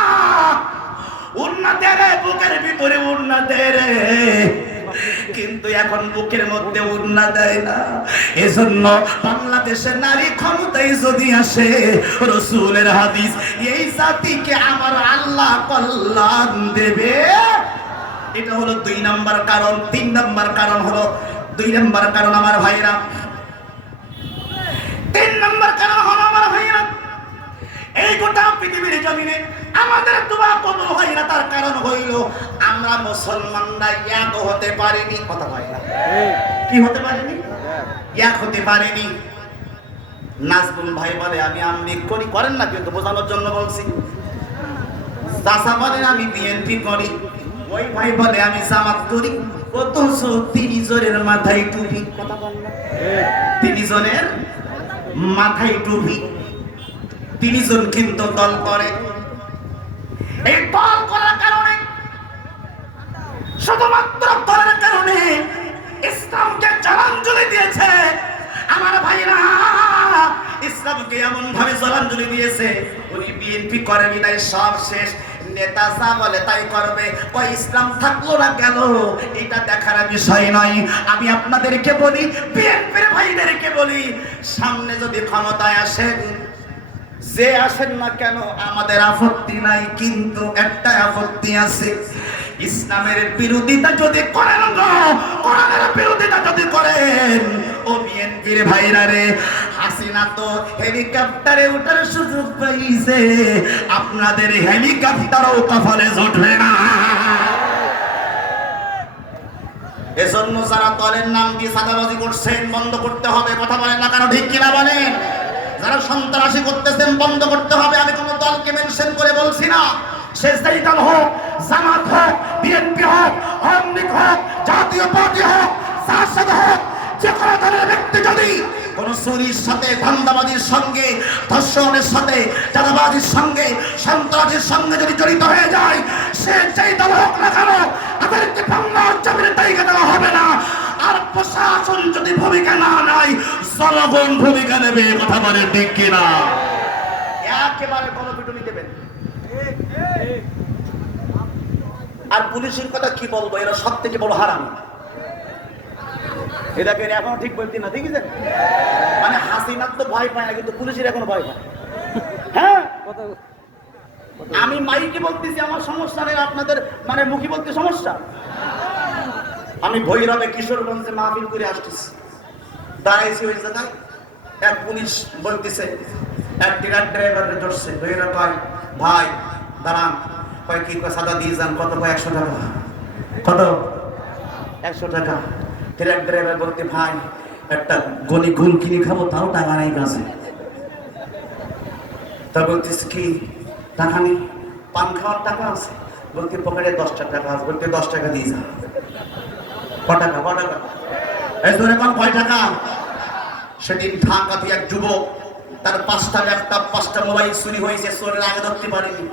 উন্নতি রে, বুকের ভিতরে উন্নতি রে, কিন্তু এখন বুকের মধ্যে উন্না দেয় না। এজন্য বাংলাদেশের নারী ক্ষমতায় যদি আসে, রাসূলের হাদিস, এই জাতিকে আমার আল্লাহ কল্যাণ দেবে। এটা হলো 2 নম্বর কারণ। 3 নম্বর কারণ হলো, 2 নম্বর কারণ আমার ভাইরা, 3 নম্বর কারণ হলো আমার ভাইরা, এই গোটা পৃথিবীর জমিনে আমাদের দোয়া কবুল হয় না, তার কারণ হইল আমরা মুসলমানরা এক হতে পারিনি। কথা হয় না? কি হতে পারিনি? এক হতে পারিনি। নাজমুল ভাই বলে আমি আমলি করি, করেন না কিন্তু বোঝানোর জন্য বলছি। চাচা বলে আমি বিএনপি করি, ওই ভাই বলে আমি জামাত করি, অথচ 30 জনের মাথায় টুপি। কথা বল না, 30 জনের মাথায় টুপি। 30 জন কিন্তু দল করে। এই দল করার কারণে, শুধুমাত্র দলের কারণে ইসলামকে জলাঞ্জলি দিয়েছে আমার ভাইরা। ইসলামকে এমন ভাবে জলাঞ্জলি দিয়েছে, উনি বিএনপি করেনি, তাই সব শেষ। নেতা যা বলে তাই করবে, কই ইসলাম থাকলো না কেন এটা দেখার বিষয় নয়। আমি আপনাদেরকে বলি, বিএনপির ভাইদেরকে বলি, সামনে যদি ক্ষমতায় আসেন, যে আসেন না কেন আমাদের আপত্তি নাই, কিন্তু একটা আপত্তি আছে। ইসলামের বিরোধিতা যদি করেন, কোরআনের বিরোধিতা যদি করেন, ও বিএনপির ভাইরা রে, হাসিনা তো হেলিকপ্টারে ওঠার সুযোগ পাইছে, আপনাদের হেলিকপ্টারও কপালে জুটবে না। এজন্য যারা দলের নাম দিয়ে চাঁদাবাজি করছেন বন্ধ করতে হবে। কথা বলেন না কেন, ঠিক কিনা বলেন? যারা সন্ত্রাসী করতেছেন বন্ধ করতে হবে। আমি কোনো দলকে মেনশন করে বলছি না, স্বেচ্ছাসেবী দল হোক, জামাত হোক, বিএনপি হোক, আওয়ামী লীগ হোক, জাতীয় পার্টি হোক, জাসদ হোক, যে কোনো দলের ব্যক্তি যদি কোন চুরির সাথে, ধান্দাবাজির সঙ্গে, ধর্ষণের সাথে, চাঁদাবাজির সঙ্গে, সন্ত্রাসের সঙ্গে যদি জড়িত হয়ে যায়, সে যেই দল হোক না কেন, তাদেরকে বাংলার জমিনে জায়গা দেওয়া হবে না। আর প্রশাসন যদি ভূমিকা না নেয়, জনগণ ভূমিকা নেবে। কথা বলে ঠিক কিনা? একেবারে গণপিটুনি দেবেন। আর পুলিশের কথা কি বলবো, এরা সব থেকে বড় হারামি। এটাকে এখনো ঠিক বলছি না, ঠিক আছে? মানে হাসিনার তো ভয় পায় না, কিন্তু পুলিশের এখনো ভয় পায়। হ্যাঁ, আমি মাইকে বলতেছি, আমার সমস্যা নেই, আপনাদের মানে মুখে বলতে সমস্যা। আমি ভৈরবে কিশোরগঞ্জে মাহফিল করে আসতেছি, দাঁড়াইছি ওই জায়গায়, এক পুলিশ বলতেছে, এক ট্রাক ড্রাইভারের ধরছে, ধৈর্য কয়, ভাই দাঁড়ান, কয় কি সাদা দিয়ে যান, কত? কয় 100 টাকা। কত? 100 টাকা। ট্রাক ড্রাইভার বলতে, ভাই একটা গনি গুল কিনে খাবো, তাও টাকা নাই কাছে। তা বলতেছে কি টাকা নেই? পান খাওয়ার টাকা আছে? বলতে পকেটে 10 টাকা আছে। বলতে 10 টাকা দিয়ে যা। ক টাকা? ক টাকা? এই ধরে কোন কয় টাকা? সেদিন ঢাকাতে এক যুবক, তার 5টা ল্যাপটপ, 5টা মোবাইল চুরি হয়েছে, চোরের আগে ধরতে পারেনি।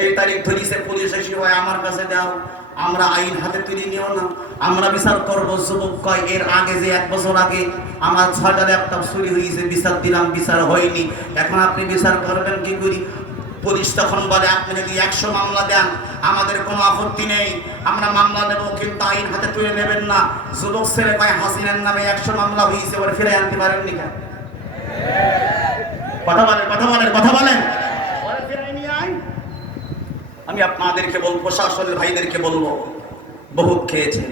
এই তারিখ ধরিছে, পুলিশ এসে হয় আমার কাছে দাও, আমরা আইন হাতে তুলে নিও না, আমরা বিচার করবো। যুবক কয়, এর আগে যে 1 বছর আগে আমার 6টা ল্যাপটপ চুরি হয়েছে, বিচার দিলাম, বিচার হয়নি, এখন আপনি বিচার করবেন কি করি? পুলিশ তখন বলে, আপনি যদি 100 মামলা দেন আমাদের কোনো আপত্তি নেই, আমরা মামলা নেব, কিন্তু আইন হাতে তুলে নেবেন না। যুবক ছেলে কয়, হাসিনার নামে 100 মামলা হয়েছে, ওরা ফিরে আনতে পারেননি কেন? কথা বলেন, কথা বলেন, কথা বলেন। আমি আপনাদেরকে বলবো, প্রশাসনের ভাইদেরকে বলবো, বহুত খেয়েছে।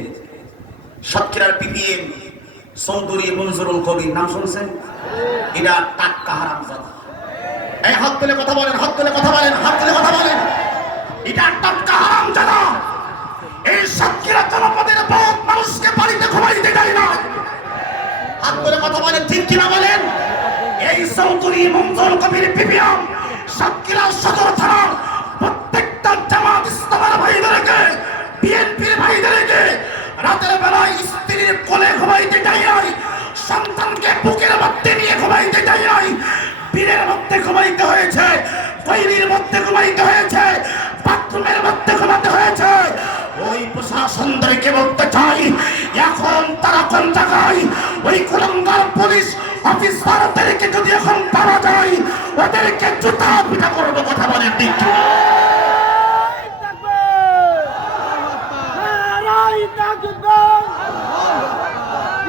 সাতক্ষীরার পিপিএম চৌধুরী মনজুরুল কবির নাম শুনছেন? এরা টাটকা হারামজাদা। এই হাত তুলে কথা বলেন, হাত তুলে কথা বলেন, হাত তুলে কথা বলেন। এটা টাটকা হারামজাদা। এই সাতক্ষীরা জনপদের বহুত মানুষকে বাড়িতে ঘুমাইতে দেয় না। হাত তুলে কথা বলেন, ঠিক কিনা বলেন? এই চৌধুরী মনজুরুল কবির পিপিএম সাতক্ষীরা সদর থানার প্রত্যেকটা জামাত ইসলামের ভাইদেরকে, বিএনপির ভাইদেরকে রাতের বেলায় স্ত্রীর কোলে ঘুমাইতে দেয় নাই, সন্তানকে বুকের মধ্যে নিয়ে ঘুমাইতে দেয় নাই, বীরের মধ্যে ঘুমাইতে হয়েছে, কৈরির মধ্যে ঘুমাইতে হয়েছে, বাথরুমের মধ্যে ঘুমাতে হয়েছে। ওই প্রশাসনদেরকে বলতে চাই, এখন তারা কোন জায়গায়? ওই কুলাঙ্গার পুলিশ অফিসারদেরকে যদি এখন পাওয়া যায়, ওদেরকে জুতা পিটা করবো। কথা বলেন ঠিক কি?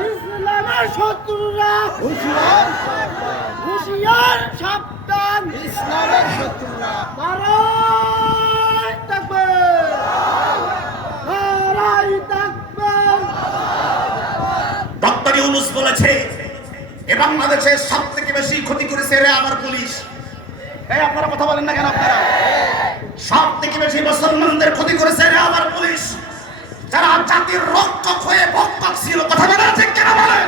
ইসলামের শত্রুরা হুঁশিয়ার, হুঁশিয়ার, সাবধান, ইসলামের শত্রুরা। নারায়ে তাকবীর, নারায়ে তাকবীর। ডক্টর ইউনূস বলেছে, এ বাংলাদেশের সব থেকে বেশি ক্ষতি করেছে রে আমার পুলিশ। এই আপনারা কথা বলেন না কেন? আপনারা সব থেকে বেশি মুসলমানদের ক্ষতি করেছে রে আমার পুলিশ। যারা জাতির রক্ষক হয়ে ভক্ষক ছিল, কথা বলে ঠিক কিনা বলেন?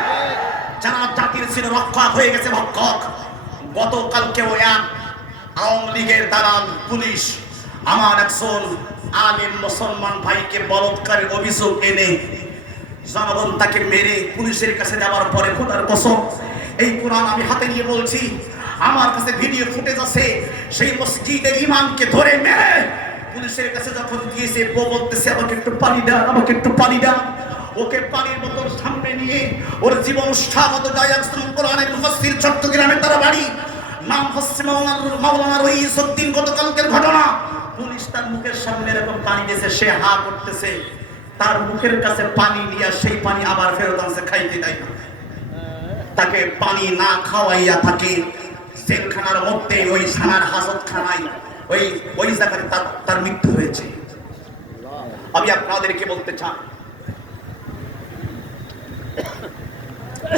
যারা জাতির ছিল রক্ষক হয়ে গেছে ভক্ষক। গতকালকেও এক আওয়ামী লীগের দালাল পুলিশ আমার একজন আলেম মুসলমান ভাইকে বলৎকারের অভিযোগ এনে জনগণ তাকে মেরে পুলিশের কাছে দেওয়ার পরে খোদার কসম এই কোরআন আমি হাতে নিয়ে বলছি, আমার কাছে ভিডিও ফুটেজ আছে, সেই মসজিদের ইমামকে ধরে মেরে পুলিশের কাছে যখন গিয়েছে বউ বলতেছে আমাকে একটু পানি দাও, আমাকে একটু পানি দাও। ওকে পানির বোতল সামনে নিয়ে ওর জীবন উৎসাহত যায়। একজন কোরআনের মুফাসসির চট্টগ্রামে তার বাড়ি, নাম হচ্ছে মাওলানা রইসউদ্দিন। গতকালকের ঘটনা, পুলিশ তার মুখের সামনে এরকম পানি দিয়েছে, সে হা করতেছে, তার মুখের কাছে পানি নিয়ে সেই পানি আবার ফেরত আনছে, খাইতে দেয় না। তাকে পানি না খাওয়াইয়া থাকে জেলখানার মধ্যে, ওই থানার হাজতখানায়, ওই জায়গায় তার মৃত্যু হয়েছে। আমি আপনাদেরকে বলতে চাই,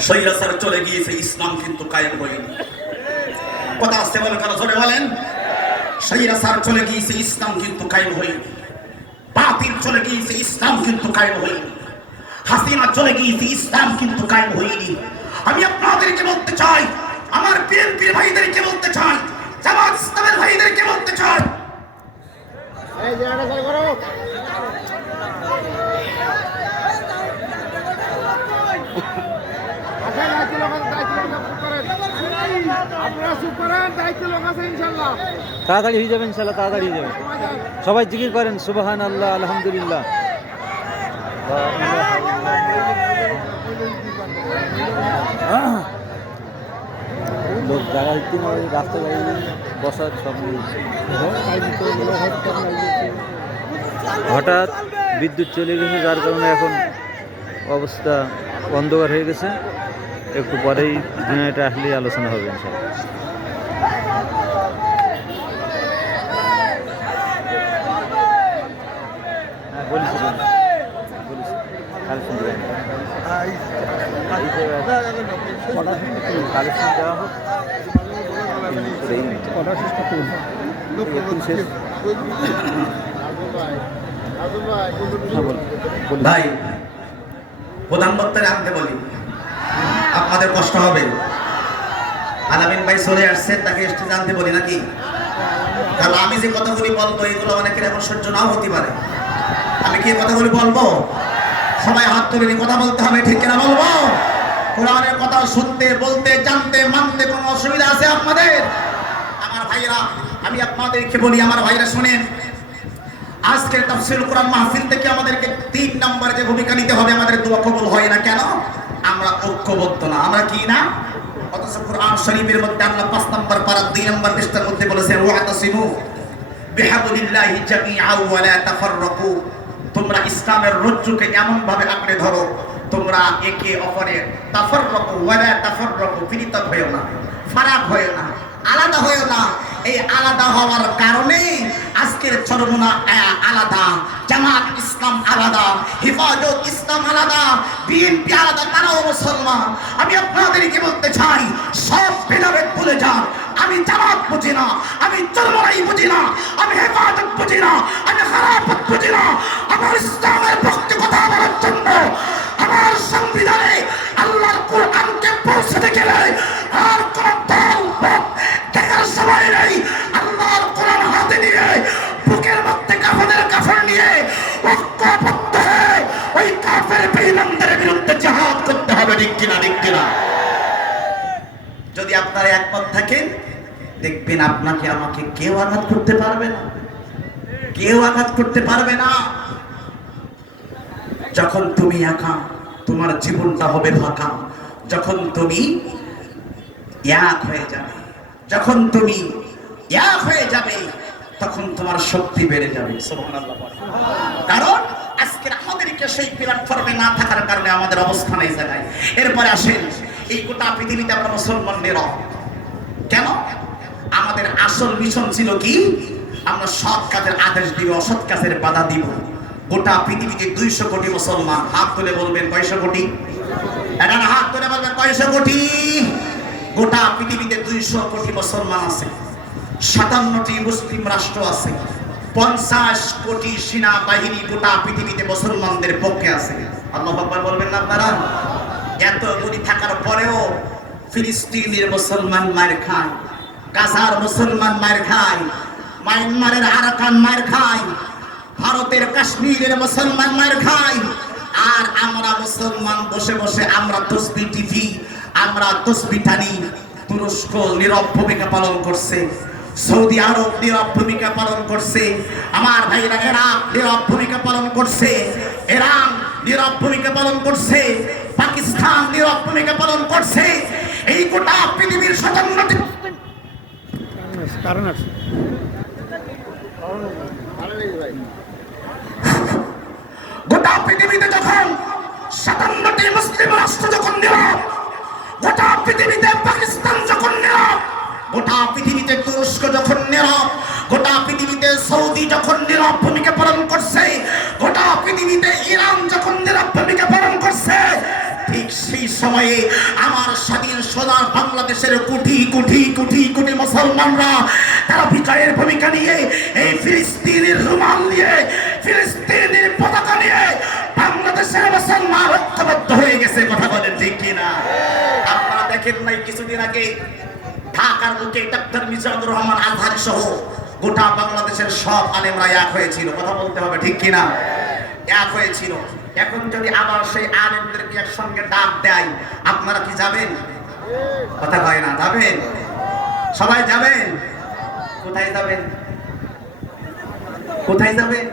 স্বৈরাচার চলে গিয়েছে, ইসলাম কিন্তু কায়েম হয়নি। কথা আসতে বলেন, কারো জোরে বলেন। স্বৈরাচার চলে গিয়েছে, ইসলাম কিন্তু কায়েম হয়নি। বাতিল চলে গিয়েছে, ইসলাম কিন্তু কায়েম হয়নি। হাসিনা চলে গিয়েছে, ইসলাম কিন্তু কায়েম হয়নি। আমি আপনাদেরকে বলতে চাই, আমার বিএনপির ভাইদেরকে বলতে চাই, জামাত ইসলামের ভাইদেরকে বলতে চাই, এই জায়গাটা চালু করো। আচ্ছা, দায়িত্ব লোক আছে, দায়িত্ব লোক চুপ করেন। আপনারা চুপ করেন, দায়িত্ব লোক আছে ইনশাল্লাহ। তাড়াতাড়ি হয়ে যাবে ইনশাল্লাহ, তাড়াতাড়ি হয়ে যাবে। সবাই জিকির করেন সুবহানাল্লাহ, আলহামদুলিল্লাহ। লোক জায়গা দিতে রাস্তা গাড়ি বসার সব হঠাৎ বিদ্যুৎ চলে গেছে, যার কারণে এখন অবস্থা অন্ধকার হয়ে গেছে। একটু পরেই জেনারেটর আসলেই আলোচনা হবে ইনশাআল্লাহ। কালেকশন দেওয়া হোক, ভাই প্রধান বক্তারে আনতে বলি, আপনাদের কষ্ট হবে। আলামিন ভাই চলে আসছে, তাকে স্টেজে আনতে বলি নাকি? কারণ আমি যে কথাগুলি বলবো এগুলো অনেকের এখন সহ্য নাও হতে পারে। আমি কি কথাগুলি বলবো? সবাই হাত তুলে কথা বলতে হবে, ঠিক কিনা বলবো? কোরআনের কথা শুনতে, বলতে, জানতে, মানতে কোনো অসুবিধা আছে আপনাদের? আমার ভাইরা, আমি আপনাদেরকে বলি, আমার ভাইরা শুনেন, আজকের তাফসীরুল কোরআন মাহফিল থেকে আমাদেরকে 3 নম্বরে যে ভূমিকা নিতে হবে, আমাদের দোয়া কবুল হয় না কেন? আমরা ঐক্যবদ্ধ না। আমরা কি না? অথচ কোরআন শরীফের মধ্যে আল্লাহ 5 নম্বর পারা 2 নম্বর পৃষ্ঠার মধ্যে বলেছেন, ওয়াতাসিমু বিহাবলিল্লাহি জামিআ ওয়া লা তাফাররাকু। তোমরা ইসলামের রজ্জুকে এমন ভাবে আঁকড়ে ধরো, তোমরা একে অপরের তাফাররাকু ওয়া লা তাফাররাকু, পৃথক হয়ো না, ফারাক হয়ো না, আলাদা হয়ো না। এই আলাদা হওয়ার কারণে আজকের চরমনা আলাদা, জামাত ইসলাম আলাদা, হেফাজত ইসলাম আলাদা, বিএনপি আলাদা, তারাও মুসলমান। আমি আপনাদেরকে বলতে চাই, সব ভেদাভেদ ভুলে যান। আমি জামাত বুঝি না, আমি চরমনাই বুঝি না, আমি হেফাজত বুঝি না, আমি খারাপত বুঝি না। আমার ইসলামের পক্ষে কথা বলার জন্য আমার সংবিধানে আল্লাহর কোরআনকে পৌঁছাতে গেলে আর কোন দল দেখার সময় নেই। আল্লাহর কোরআন হাতে নিয়ে, বুকের মধ্যে কাফনের কাফন নিয়ে ঐক্যবদ্ধ হয়ে ওই কাফের বেঈমানদের বিরুদ্ধে জিহাদ করতে হবে, ঠিক কিনা? ঠিক কিনা? যদি আপনারা একমত থাকেন, দেখবেন আপনাকে আমাকে কেউ আঘাত করতে পারবে না, কেউ আঘাত করতে পারবে না। যখন তুমি একা, তোমার জীবনটা হবে ফাঁকা। যখন তুমি এক হয়ে যাবে, যখন তুমি এক হয়ে যাবে, তখন তোমার শক্তি বেড়ে যাবে। সুবহানাল্লাহ। কারণ আজকের আমাদেরকে সেই প্ল্যাটফর্মে না থাকার কারণে আমাদের অবস্থান এই জায়গায়। এরপরে আসেন, এই গোটা পৃথিবীতে আমরা মুসলমান নিরব কেন? আমাদের আসল মিশন ছিল কি? আমরা সৎ কাজের আদেশ দিব, অসৎ কাজের বাধা দিব। গোটা পৃথিবীতে 200 কোটি মুসলমান। হাত তুলে বলবেন কয়শো কোটি? এটা না, হাত তুলে বলবেন কয়শো কোটি? গোটা পৃথিবীতে 200 কোটি মুসলমান আছে, 57টি মুসলিম রাষ্ট্র আছে, 50 কোটি সেনাবাহিনী গোটা পৃথিবীতে মুসলমানদের পক্ষে আছে। আল্লাহু আকবার বলবেন না আপনারা? এতগুলি থাকার পরেও ফিলিস্তিনের মুসলমান মার খায়, গাজার মুসলমান মার খায়, মায়ানমারের আরাকান মার খায়, ভারতের কাশ্মীরের মুসলমান মার খায়, আর আমরা মুসলমান বসে বসে আমরা তসবিহ টিভি, আমরা তসবিহ টানি। তুরস্ক নীরব ভূমিকা পালন করছে, সৌদি আরব নীরব ভূমিকা পালন করছে, আমার ভাইরা ইরাক নীরব ভূমিকা পালন করছে, ইরান নীরব ভূমিকা পালন করছে, পাকিস্তান নীরব ভূমিকা পালন করছে। এই গোটা পৃথিবীর 57টি কারণ আছে গোটা পৃথিবীতে যখন 57টি মুসলিম রাষ্ট্র যখন নীরব, গোটা পৃথিবীতে পাকিস্তান যখন নীরব, গোটা পৃথিবীতে তুরস্ক যখন নীরব, গোটা পৃথিবীতে সৌদি যখন নীরব ভূমিকা পালন করছে, গোটা পৃথিবীতে ইরান যখন নীরব ভূমিকা পালন করছে, ঠিক সেই সময়ে আমার স্বাধীন সোনার বাংলাদেশের কোটি কোটি কোটি কোটি মুসলমানরা তারা বিজয়ের ভূমিকা নিয়ে এই ফিলিস্তিনের রুমাল নিয়ে, ফিলিস্তিনের পতাকা নিয়ে বাংলাদেশের মুসলমান ঐক্যবদ্ধ হয়ে গেছে। কথা বলেন ঠিক কিনা? আপনারা দেখেন নাই কিছুদিন আগে ঢাকার বুকে ডক্টর মিজানুর রহমান আজহারি সহ গোটা বাংলাদেশের সব আলেমরা এক হয়েছিল। কথা বলতে হবে ঠিক কিনা? এক হয়েছিল। এখন যদি আবার সেই আলেমদেরকে একসঙ্গে ডাক দেয়, আপনারা কি যাবেন? কথা হয় না, যাবেন? সবাই যাবেন? কোথায় যাবেন? কোথায় যাবেন?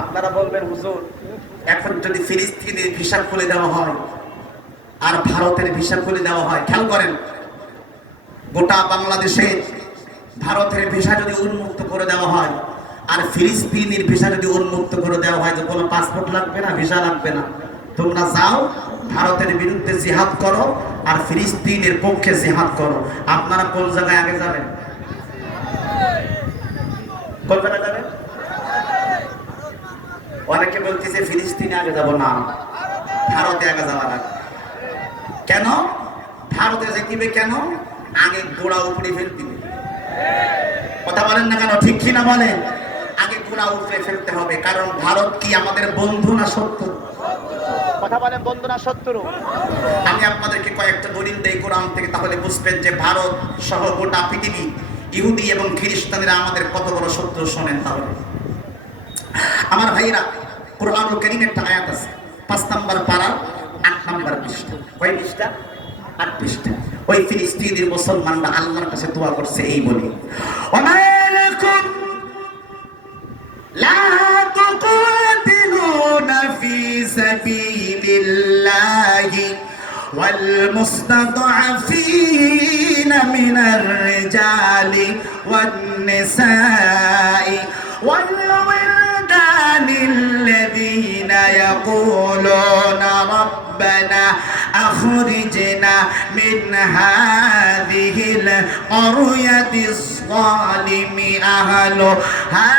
আপনারা বলবেন হুজুর, এখন যদি ফিলিস্তিনের ভিসা খুলে দেওয়া হয় আর ভারতের ভিসা খুলে দেওয়া হয়, খেয়াল করেন, গোটা বাংলাদেশের ভারতের ভিসা যদি উন্মুক্ত করে দেওয়া হয় আর ফিলিস্তিনের ভিসা যদি উন্মুক্ত করে দেওয়া হয়, যে কোনো পাসপোর্ট লাগবে না, ভিসা লাগবে না, তোমরা যাও ভারতের বিরুদ্ধে জিহাদ করো আর ফিলিস্তিনের পক্ষে জিহাদ করো। আপনারা কোন জায়গায় আগে যাবেন? কোন জায়গায় যাবেন? অনেকে বলতেছে ফিলিস্তিনে আগে যাব না, ভারতে আগে যাওয়া লাগবে। কেন ভারতে যেতে? কেন? আগে গোড়া উপড়ে ফেলতে হবে। কথা বলেন না কেন? ঠিক কিনা বলেন? আগে গোড়া উপড়ে ফেলতে হবে, কারণ ভারত কি আমাদের বন্ধু না শত্রু? কথা বলেন, বন্ধু না শত্রু? আমি আপনাদেরকে কয়েকটা দলিল দেই কোরআন থেকে, তাহলে বুঝবেন যে ভারত সহ গোটা পৃথিবী, ইহুদি এবং খ্রিস্টানেরা আমাদের কত বড় শত্রু। শোনেন তাহলে আমার ভাইরা, কোরআনুল কারীমের একটা আয়াত আছে 5 নম্বর পারা 8 নম্বর পৃষ্ঠা। কয় পৃষ্ঠা? 8 পৃষ্ঠা। ওই ফিলিস্তিনের মুসলমানরা আল্লাহর কাছে দোয়া করছে এই বলে, ওয়ালাকুম লা তুকাতিলুনা ফি সাবিলিল্লাহি ওয়াল মুস্তাদআফিনা মিনার রিজালি ওয়ান নিসাই ওয়াল الذين يقولون ربنا أخرجنا من هذه القرية الظالم أهلها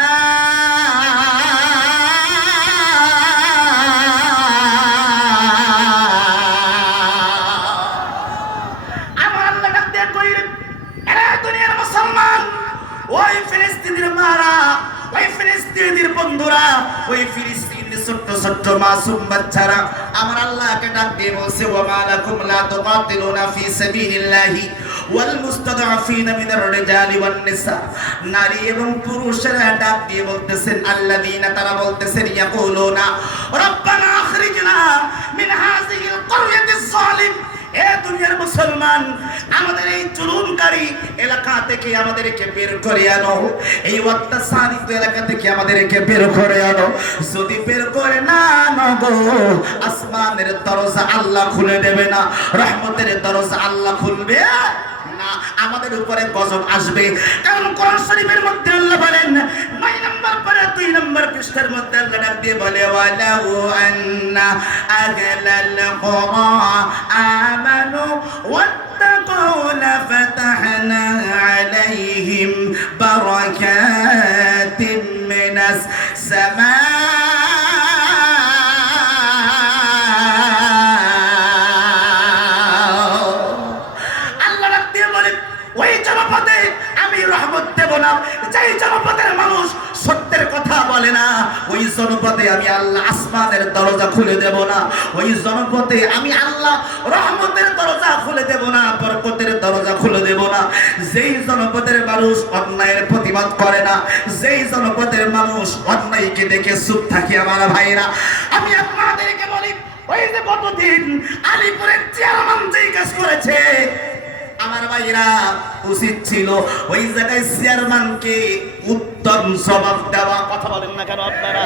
ওই ফিলিস্তিনের মারা, ওই ফিলিস্তিনের বন্ধুরা, ওই ফিলিস্তিনের ছোট্ট ছোট্ট মাসুম বাচ্চারা আমার আল্লাহকে ডাক দিয়ে বলছে, ওয়া মালাকুম লা তুকাতিলুনা ফি সাবিলিল্লাহি ওয়াল মুস্তাদআফিনা মিনার রিজালি ওয়ান নিসা। নারী এবং পুরুষেরা ডাক দিয়ে বলতেছেন, আল্লাযীনা, তারা বলতেছেন, ইয়াকুলুনা রাব্বানা আখরিজনা মিন হাযিহিল ক্বরয়াতিজ যালিম। এ দুনিয়ার মুসলমান, আমাদের এই জুলুমকারী এলাকা থেকে আমাদেরকে বের করে আনো, এই অত্যাচারিত এলাকা থেকে আমাদেরকে বের করে আনো। যদি বের করে না আনো গো, আসমানের দরজা আল্লাহ খুলে দেবে না, রহমতের দরজা আল্লাহ খুলবে না, আমাদের উপরে গজব আসবে। কারণ কোরআন শরীফের মধ্যে আল্লাহ বলেন 9 নম্বর পরে 2 নম্বর পৃষ্ঠার মধ্যে আল্লাহ ডাক দিয়ে বলে, ওয়ালাউ আন্না আহলাল কুরা আমানু ওয়াত্তাকু লাফাতাহনা আলাইহিম বারাকাতিম মিনাস সামা। ওই জনপদে আমি আল্লাহ আসমানের দরজা খুলে দেব না, ওই জনপদে আমি আল্লাহ রহমতের দরজা খুলে দেব না, বরকতের দরজা খুলে দেব না। যেই জনপদের মানুষ অন্যায়ের প্রতিবাদ করে না, যেই জনপদের মানুষ অন্যায়কে দেখে চুপ থাকে, আমার ভাইরা আমি আপনাদেরকে বলি, ওই যে গতদিন আলিপুরের চেয়ারম্যান যেই কাজ করেছে, আমার ভাইরা উচিত ছিল ওই জায়গায় চেয়ারম্যানকে উত্তম জবাব দেওয়া। কথা বলেন না কেন আপনারা?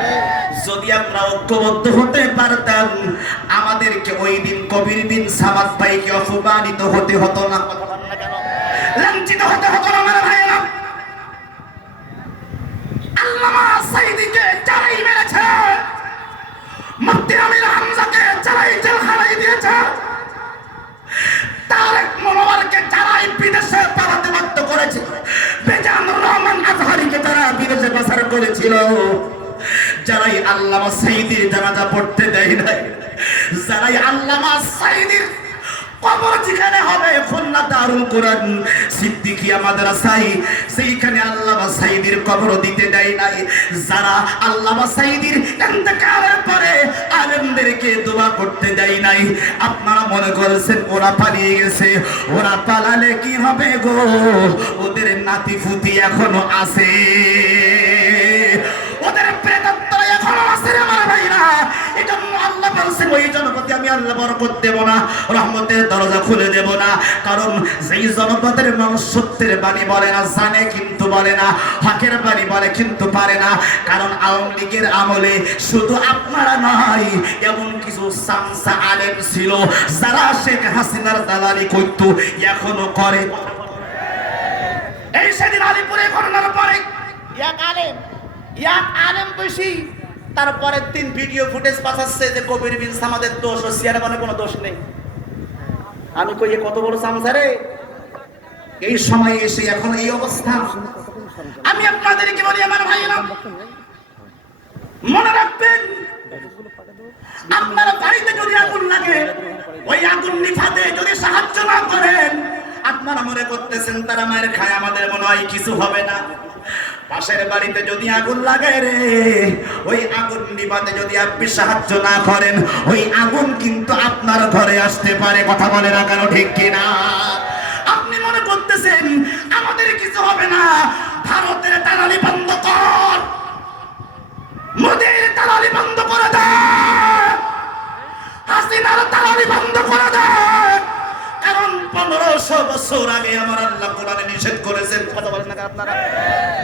যদি আমরা ঐক্যবদ্ধ হতে পারতাম, আমাদেরকে ওই দিন কবির বিন সামাদ ভাইকে অপমানিত হতে হতো না। কথা বলেন না কেন? লাঞ্ছিত হতে হতো না আমার ভাইরা। আল্লামা সাঈদীকে যারাই মেরেছে, মুফতি আমির হামজাকে যারাই জেলখানায় দিয়েছে, তারেক মনোয়ারকে যারাই বিদেশে পালাতে বাধ্য করেছে, বেজানুর রহমান আজহারীকে যারা বিদেশে পাচার করেছিল, যারাই আল্লামা সাঈদীর জানাজা পড়তে দেয় নাই, যারাই আল্লামা সাঈদীর কবর যেখানে হবে খুলনা দারুল কোরআন সিদ্দিকিয়া মাদ্রাসায়, সেইখানে আল্লামা সাঈদীর কবর দিতে দেয় নাই, যারা আল্লামা সাঈদীর ইন্তেকালের পরে আলেমদেরকে দোয়া করতে দেয় নাই, আপনারা মনে করেছেন ওরা পালিয়ে গেছে? ওরা পালালে কি হবে গো? ওদের নাতি ফুতি এখনো আছে, ওদের প্রেতাত্মা এখনো আছে আমার ভাইরা। এজন্য আল্লাহ বলছেন ওই জনপদে আমি আল্লাহ বরকত দেব না, রহমতের দরজা খুলে দেব না। কারণ যেই জনপদের মানুষ সত্যের বাণী বলে না, জানে কিন্তু বলে না, হকের বাণী বলে কিন্তু পারে না। কারণ আওয়ামী লীগের আমলে শুধু আপনারা নয়, এমন কিছু সামসা আলেম ছিল যারা শেখ হাসিনার দালালি করত, এখনো করে। এই সেদিন আলিপুরে ঘটনার পরে এক আলেম বেশি, তারপরে 3 ভিডিও ফুটেজ পাঠাচ্ছে যে কবির বিন সামাদের দোষ ও চেয়ারম্যানের কোনো দোষ নেই। আমি কই কত বড় সামসা রে! এই সময় এসে এখন এই অবস্থা। আমি আপনাদেরকে বলি আমার ভাইরা, মনে রাখবেন, আপনার বাড়িতে যদি আগুন লাগে, ওই আগুন নিভাতে যদি সাহায্য না করেন, আপনারা মনে করতেছেন তারা মায়ের খায়, আমাদের মনে হয় কিছু হবে না। পাশের বাড়িতে যদি আগুন লাগে রে, ওই আগুন নিভাতে যদি আপনি সাহায্য না করেন, ওই আগুন কিন্তু আপনার ঘরে আসতে পারে। কথা বলে না কেন? ঠিক কিনা? আপনি মনে করতেছেন আমাদের কিছু হবে না, ভারতের দালালি বন্ধ কর, মোদির দালালি বন্ধ করে দে, হাসিনার দালালি বন্ধ করে দে। কারণ 1500 বছর আগে আমার আল্লাহ কোরআনে নিষেধ করেছেন। কথা বলেন না আপনারা?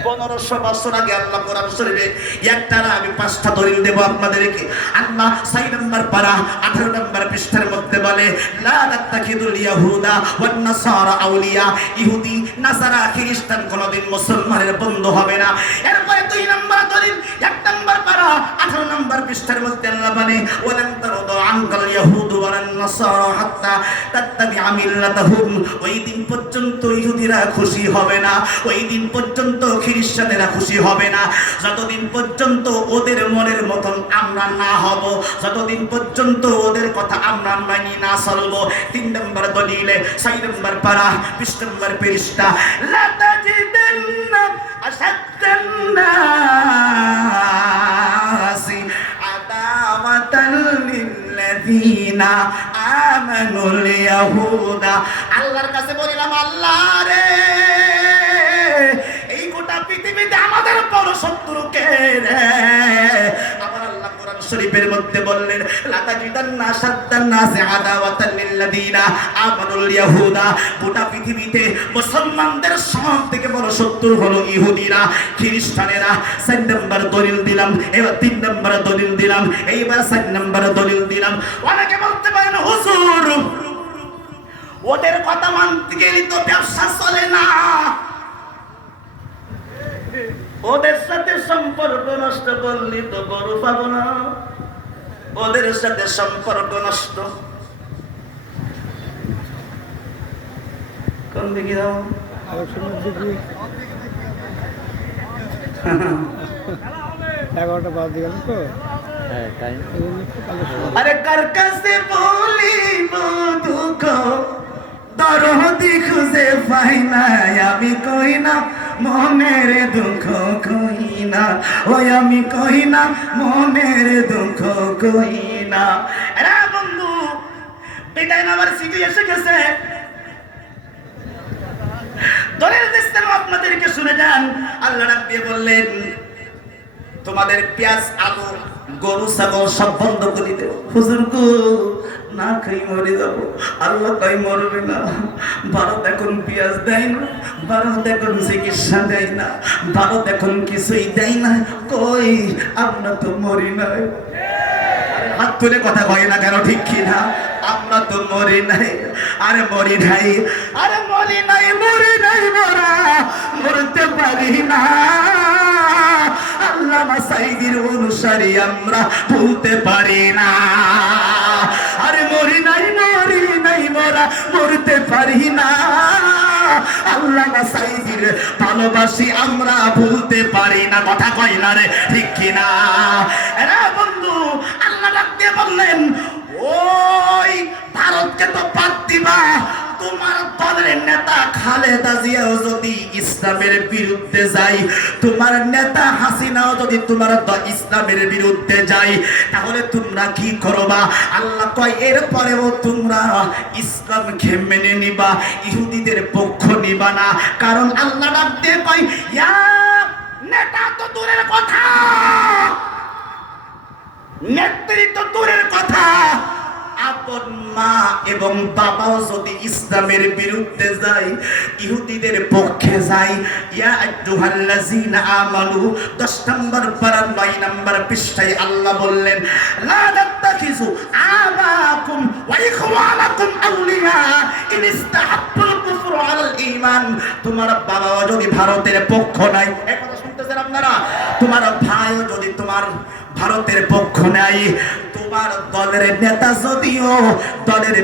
1500 বছর আগে আল্লাহ কোরআন শরীফে একটা না, আমি 5টা দলিল দেব আপনাদেরকে। আল্লাহ 6 নম্বর পারা 18 নম্বর পৃষ্ঠার মধ্যে বলে, লা তাত্তাখিদুল ইয়াহুদা ওয়ান নাসারা আউলিয়া, ইহুদি নাসারা খ্রিস্টান কোনদিন মুসলমানের বন্ধু হবে না। এরপরে 2 নম্বর দলিল 1 নম্বর পারা 18 নম্বর পৃষ্ঠার মধ্যে আল্লাহ বলে, ওয়ালান তারদা আনকাল ইয়াহুদু ওয়ালান নাসারা হাত্তা তাত্তাবিআ মিল্লাতাহুম। ওই দিন পর্যন্ত ইহুদিরা খুশি হবে না, ওই দিন পর্যন্ত খ্রিস্টানেরা খুশি হবে না, যতদিন পর্যন্ত ওদের মনের মতন আমরা না হব, যতদিন পর্যন্ত ওদের কথা আমরা মানি না চলবো। 3 নম্বর দলিলে 6 নম্বর পারা 20 নম্বর পৃষ্ঠা, লা তাজিদান্না আশাদ্দান নাসি আদাওয়াতাল লিল্লাযীনা আমানুল ইয়াহুদা। আল্লাহর কাছে বলিলাম, আল্লাহ রে, এই গোটা পৃথিবীতে আমাদের বড় শত্রু কে রে? আমার আল্লাহ কোরআন শরীফের মধ্যে বললেন, লা তাজিদান্না আশাদ্দান নাসি আদাওয়াতাল লিল্লাযীনা আমানুল ইয়াহুদা। গোটা পৃথিবীতে মুসলমানদের সবথেকে বড় শত্রু হলো ইহুদিরা, খ্রিস্টানেরা। 4 নম্বর দলিল দিলাম, এবার 3 নম্বর দলিল দিলাম, এইবার 4 নম্বর দলিল দিলাম। অনেকে বলতে পারেন, হুজুর ওদের কথা মানতে গেলে তো ব্যবসা চলে না, ওদের সাথে সম্পর্ক নষ্ট করলে তো বড় পাবো না, ওদের সাথে সম্পর্ক নষ্ট। কোন দিকে যাও? 11টা বাজে গেল তো। হ্যাঁ, টাইম। আরে কার কাছে বলিব দুঃখ, দরদি খুঁজে পাই না, আমি কই না মনের দুঃখ কই না, ওই আমি কই না মনের দুঃখ কই না। এরা বন্ধু বিদায় নেবার সিটি এসে গেছে। দলের দেশটাও আপনাদেরকে শুনে যান। আল্লাহ রাব দিয়ে বললেন তোমাদের পেঁয়াজ আলু গরু ছাগল সব বন্ধ করে দেব। হুজুর গো না খাই মরে যাবো। আল্লাহ তাই মরবে না। ভারত এখন পেঁয়াজ দেয় না, ভারত এখন চিকিৎসা দেয় না, ভারত এখন কিছুই দেয় না। কই আমরা তো মরি নাই। হাত তুলে কথা কয় না কেন, ঠিক কিনা? আমরা তো মরি নাই। আরে মরি নাই, আরে মরি নাই, মরি নাই, মরা মরতে পারি না। আল্লামা সাইদির অনুসারী আমরা ভুলতে পারি না। আরে মরি নাই, মরি নাই, মরা মরতে পারি না। আল্লামা সাইদির ভালোবাসি আমরা ভুলতে পারি না। কথা কয় না রে, ঠিক কিনা? এরা বন্ধু আল্লাহ ডাকতে বললেন ওই ভারতকে তো বাদ দিবা। তোমার দলের নেতা খালেদা জিয়াও যদি ইসলামের বিরুদ্ধে যায়, তোমার নেতা হাসিনাও যদি তোমার ইসলামের বিরুদ্ধে যায়, তাহলে তোমরা কি করবা? আল্লাহ কয় এরপরেও তোমরা ইসলামকে মেনে নিবা, ইহুদিদের পক্ষ নিবা না। কারণ আল্লাহ ডাক দিয়ে কয় ইয়া নেতা তো দূরের কথা, নেতৃত্ব দূরের কথা, আপন মা এবং বাবাও যদি ইসলামের বিরুদ্ধে যায়, ইহুদিদের পক্ষে যায়, ইয়া আইয়ুহাল্লাযীনা আমানু 10 নম্বর পারা 9 নম্বর পৃষ্ঠায় আল্লাহ বললেন লা তাত্তাখিযু আবাকুম ওয়া ইখওয়ানাকুম আউলিয়া ইন ইসতাহাব্বুল কুফরা আলাল ঈমান। তোমার বাবাও যদি ভারতের পক্ষ নেয়, এই কথা শুনতেছেন আপনারা? তোমার ভাইও যদি তোমার ভারতের পক্ষ নেয়, তোমার দলের নেতা যদিও দলের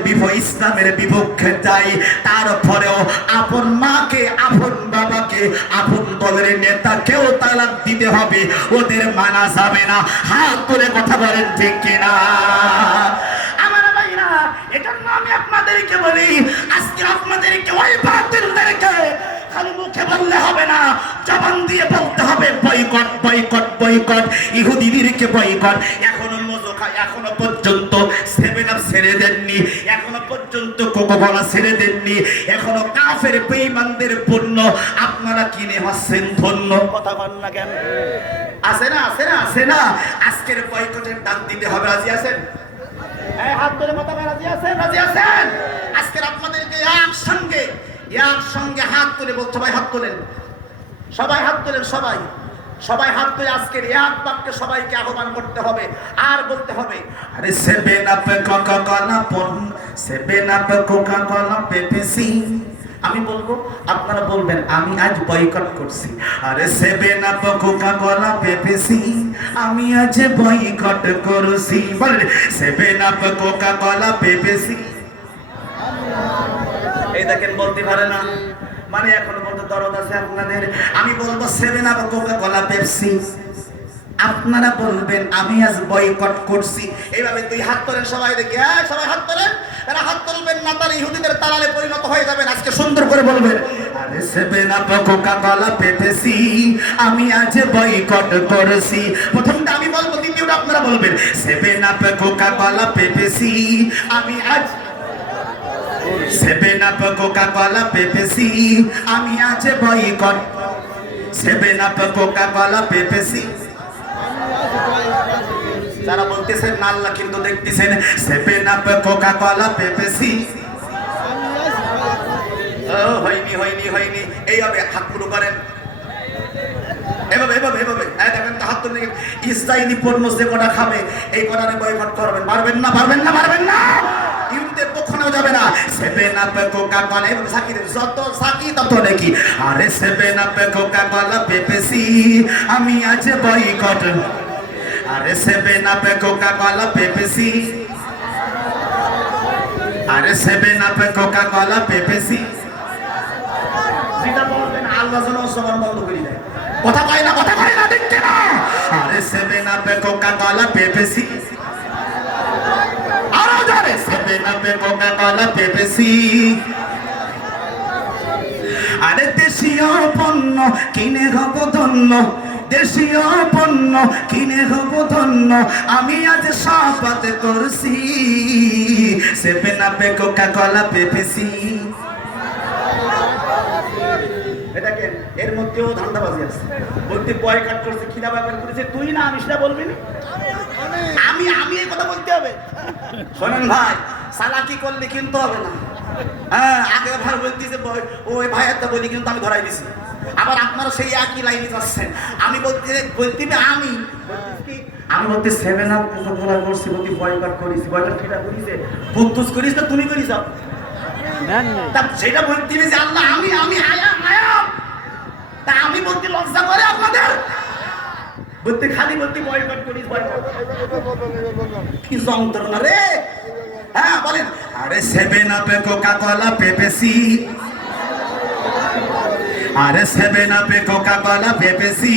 ইসলামের বিপক্ষে যায়, তারপরেও আপন মাকে, আপন বাবাকে, আপন দলের নেতাকেও তালাক দিতে হবে, ওদের মানা যাবে না। হাত তুলে কথা বলেন, ঠিক কিনা? আমার ভাইরা, এজন্য আমি আপনাদেরকে বলি, আজকে আপনাদেরকে ওই বাতিলদেরকে খালি মুখে বললে হবে না, জবান দিয়ে বলতে হবে বয়কট, বয়কট, বয়কট। ইহুদিদেরকে বয়কট। এখনো মজো খায়, এখনো পর্যন্ত 7 আপ ছেড়ে দেননি, এখনো পর্যন্ত কোকা-কোলা ছেড়ে দেননি, এখনো কাফের বেঈমানদের পণ্য আপনারা কিনে হচ্ছেন ধন্য। কথা বল না কেন? আছে না, আছে না, আছে না? আজকের বয়কটের ডাক দিতে হবে। রাজি আছেন? এই হাত ধরে কথা বলে রাজি আছেন? রাজি আছেন? আজকের আপনাদেরকে একসঙ্গে হাত তুলে বলতে, সবাই হাত তোলেন, সবাই হাত তোলেন, সবাই সবাই হাত তুলে আজকের এক বাক্যে সবাইকে আহ্বান করতে হবে আর বলতে হবে আরে 7 আপ কোকা-কোলা পন, 7 আপ কোকা-কোলা পেপসি। আমি বলবো, আপনারা বলবেন আমি আজ বয়কট করছি। আরে 7 আপ কোকা-কোলা পেপসি, আমি আজ বয়কট করছি। বলেন 7 আপ কোকা-কোলা পেপসি। এই দেখেন বলতে পারে না, মানে এখনো বলতে দরদ আছে আপনাদের। আমি বলবো 7 আপ কোকা-কোলা পেপসি, আপনারা বলবেন আমি আজ বয়কট করছি। এইভাবে 2 হাত তোলেন সবাই, দেখি। হ্যাঁ সবাই হাত তোলেন। এরা হাত তুলবেন না, তারা ইহুদিদের তালালে পরিণত হয়ে যাবেন। আজকে সুন্দর করে বলবেন আরে 7 আপ কোকা-কোলা পেপসি, আমি আজ বয়কট করছি। প্রথমটা আমি বলবো, দ্বিতীয়টা আপনারা বলবেন 7 আপ কোকা-কোলা পেপসি, আমি আজ 7 আপ কোকা-কোলা পেপসি, আমি আজ বয়কট। 7 up Coca-Cola Pepsi. যারা বলতেছেন না আল্লাহ কিন্তু দেখতেছেন, 7 আপ কোকা-কোলা পেপসি। হয়নি হয়নি হয়নি। এইভাবে হাত পুরো করেন, এভাবে এভাবে এভাবে। দেখেন তো হাত তুলে। ইসরায়েলি পণ্য যে কটা খাবে এই কটারে বয়কট করবেন। পারবেন না, পারবেন না, পারবেন না। ইহুদিদের পক্ষ নেওয়া যাবে না। 7 আপ কোকা-কোলা, এভাবে সাকি দেবেন, যত সাকি তত নাকি। আরে 7 আপ কোকা-কোলা পেপসি, আমি আজ বয়কট। আরে 7 আপ কোকা-কোলা পেপসি, আরে 7 আপ কোকা-কোলা পেপসি। যেটা বলবেন আল্লাহ যেন জবান বন্ধ করে দেয়। কথা কয় না, কথা কয় না, দেখতে না। আরে 7 আপ কোকা-কোলা পেপসি, আরো জোরে 7 আপ কোকা-কোলা পেপসি। আরে দেশীয় পণ্য কিনে হব ধন্য, দেশীয় পণ্য কিনে হব ধন্য, আমি আজ শপথ করছি, সেভেন আপে কোকা কলা পেপসি। দেখেন এর মধ্যেও ধান্দাবাজি আছে, বলতে বয়কট করছে, খিদা ব্যাপার করেছে, তুই না আমি সেটা বলবি না, আমি এই কথা বলতে হবে। শোনেন ভাই, সালাকি করলে কিন্তু হবে না। হ্যাঁ, আগে ভাই বলতেছে ওই ভাইয়ারটা বলি, কিন্তু আমি ধরাই দিছি। আবার আপনারা সেই একই লাইনে যাচ্ছেন। আমি বলতে আমি বলতে সেভেন আপ কোকা করছি, বলতে বয়কট করিস, বয়কট সেটা করিছে, বুদ্ধুস করিস না তুমি করিস তা সেটা বলতে যে আল্লাহ আমি আয়াম তা আমি বলতে লজ্জা করে আপনাদের, বলতে খালি বলতে বয়কট করিস, বয়কট কি যন্ত্রণা রে। হ্যাঁ বলেন, আরে সেভেন আপে কোকা কলা পেপসি, আরে সেভেন আপে কোকা কলা পেপসি,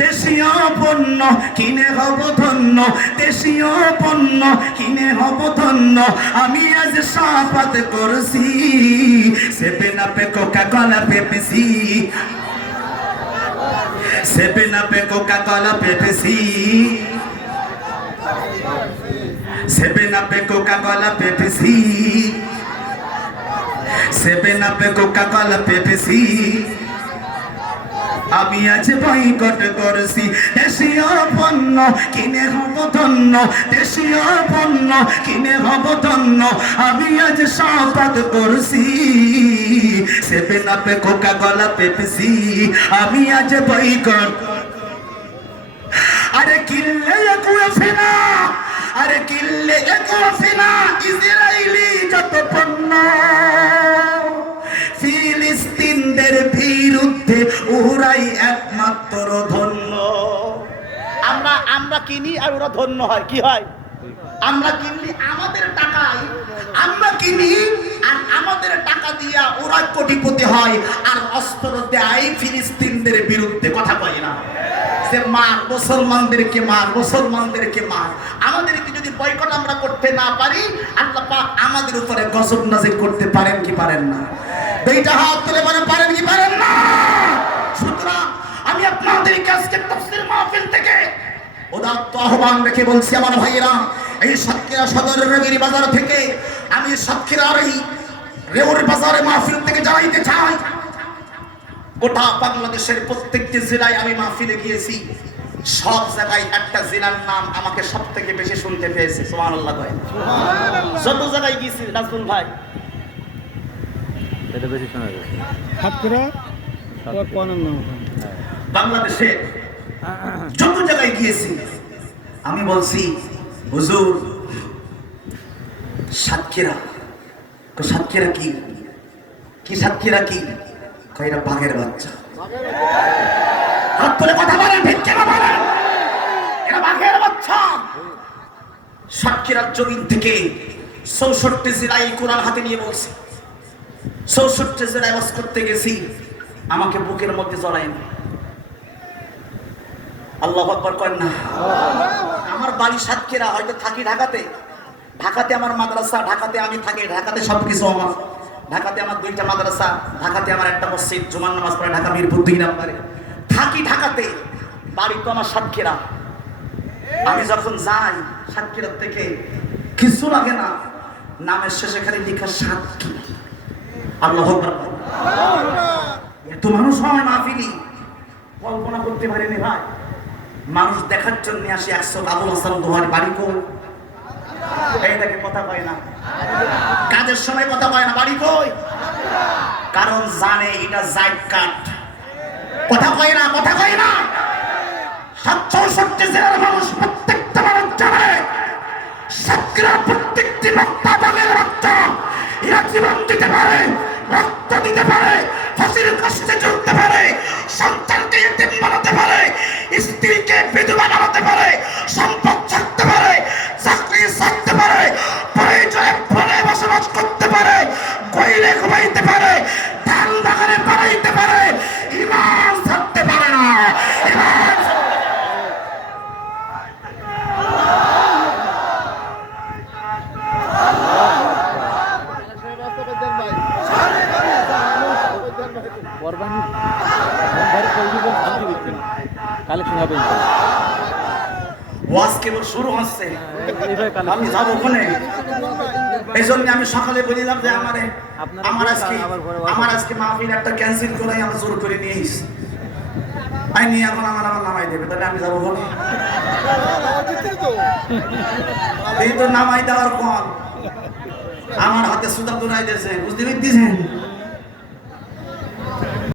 দেশীয় পণ্য কিনে হব ধন্য, দেশীয় পণ্য কিনে হব ধন্য, আমি আজ শপথ করছি, সেভেন আপে কোকা কলা পেপসি, সেভেন আপে কোকা কলা পেপসি, সেভেন আপে কোকা কলা পেপসি, সেভেন আপে কোকা কলা পেপসি, আমি আজ বয়কট করছি, দেশীয় পণ্য কিনে হব ধন্য, দেশীয় পণ্য কিনে হব ধন্য, আমি আজ শপথ করছি, সেভেন আপে কোকা কলা পেপসি, আমি আজ বয়কট। আরে কিল্লে একুয়াফিনা, আরে কিল্লে একুয়াফিনা, ইসরায়েলি যত পণ্য ফিলিস্তিনদের বিরুদ্ধে ওরাই একমাত্র ধন্য। আমরা কিনি আর ওরা ধন্য হয়, কি হয়? আমরা কিনলি আমাদের টাকায়, আমরা কিনি আর আমাদের টাকা দিয়া ওরা কোটিপতি হয়, আর অস্ত্র দেয় ফিলিস্তিনদের বিরুদ্ধে। কথা কয় না যে মার মুসলমানদেরকে, মার মুসলমানদেরকে মার। আমাদেরকে যদি বয়কট আমরা করতে না পারি, আল্লাহ পাক আমাদের উপরে গজব নাযিল করতে পারেন কি পারেন না? দুইটা হাত তুলে বলেন পারেন কি পারেন না? সুতরাং আমি আপনাদেরকে আজকে তাফসীর মাহফিল থেকে উদাত্ত আহ্বান রেখে বলছি, আমার ভাইয়েরা, এই সাতক্ষীরা সদর রবির বাজার থেকে আমি সাতক্ষীরার এই রেউর বাজারে মাহফিল থেকে জানাইতে চাই, গোটা বাংলাদেশের প্রত্যেকটি জেলায় আমি মাহফিলে গিয়েছি, সব জায়গায় একটা জেলার নাম আমাকে সব থেকে বেশি শুনতে পেয়েছে। সুবহানাল্লাহ ভাই, যত জায়গায় গিয়েছি রাসূল ভাই, এটা বেশি শোনা যায়। সাতক্ষীরা বাংলাদেশে যত জায়গায় গিয়েছি আমি বলছি, হুজুর সাতক্ষীরা, সাতক্ষীরা কি কি সাতক্ষীরা কি? এরা বাঘের বাচ্চা। হাত তুলে কথা বলেন, ঠিক কেন বলেন? এরা বাঘের বাচ্চা। সাতক্ষীরার জমিন থেকে 64 জেলায় কোরআন হাতে নিয়ে বলছি, 64 জেলায় বাস করতে গেছি, আমাকে বুকের মধ্যে জড়ায় না। আল্লাহু আকবার করেন না। আমার বাড়ি সাতক্ষীরা, হয়তো থাকি ঢাকাতে, ঢাকাতে আমার মাদ্রাসা, ঢাকাতে আমি থাকি, ঢাকাতে সবকিছু আমার, ঢাকাতে আমার 2টা মাদ্রাসা, ঢাকাতে আমার একটা মসজিদ, জুমার নামাজ পড়ে ঢাকা মিরপুর 2 নম্বরে থাকি, ঢাকাতে বাড়ি তো আমার সাতক্ষীরা। আমি যখন যাই সাতক্ষীরা থেকে কিছু লাগে না, নামের শেষে খালি লেখা সাতক্ষীরা। আল্লাহু আকবার। এত মানুষ হয় মাহফিলি, কল্পনা করতে পারিনি ভাই। মানুষ দেখার জন্য আসে 100 আবুল হাসান দোহার বাড়ি কই? এই দেখে কথা কয় না, কাজের সময় কথা কয় না, বাড়ি কই? কারণ জানে এটা জায়গ কাট। কথা কয় না, কথা কয় না। 67 জেলার মানুষ, প্রত্যেকটা মানুষ জানে সাতক্ষীরার প্রত্যেকটি বক্তা বাঙের রক্ত, এরা জীবন দিতে পারে, রক্ত দিতে পারে, ফাঁসির কষ্টে চলতে পারে, সন্তানকে ইতিম বানাতে পারে, স্ত্রীকে বিধবা বানাতে পারে, সম্পদ ছাড়তে পারে, চাকরি ছাড়তে পারে, পরিচয় ফলে বসবাস করতে পারে, কইলে ঘুমাইতে পারে, ধান বাগানে বাড়াইতে পারে, ইমান ছাড়তে পারে না। ইমান ভাই কালেকশন হবে ইনশাআল্লাহ। ওয়াজ কেবল শুরু হচ্ছে, এইভাবে আমি কালেকশন যাবো ওখানে। এই জন্য আমি সকালে বলিলাম যে আমার আজকে মাহফিল একটা ক্যান্সেল করে আমি জোর করে নিয়ে এসেছি। আমি নিয়ে এখন আমার নামাই দেবে, তাহলে আমি যাবো ওখানে। এই তো নামাই দেওয়ার পর আমার হাতে সুতা দৌড়াই দিয়েছে, বুঝতে পেরেছেন?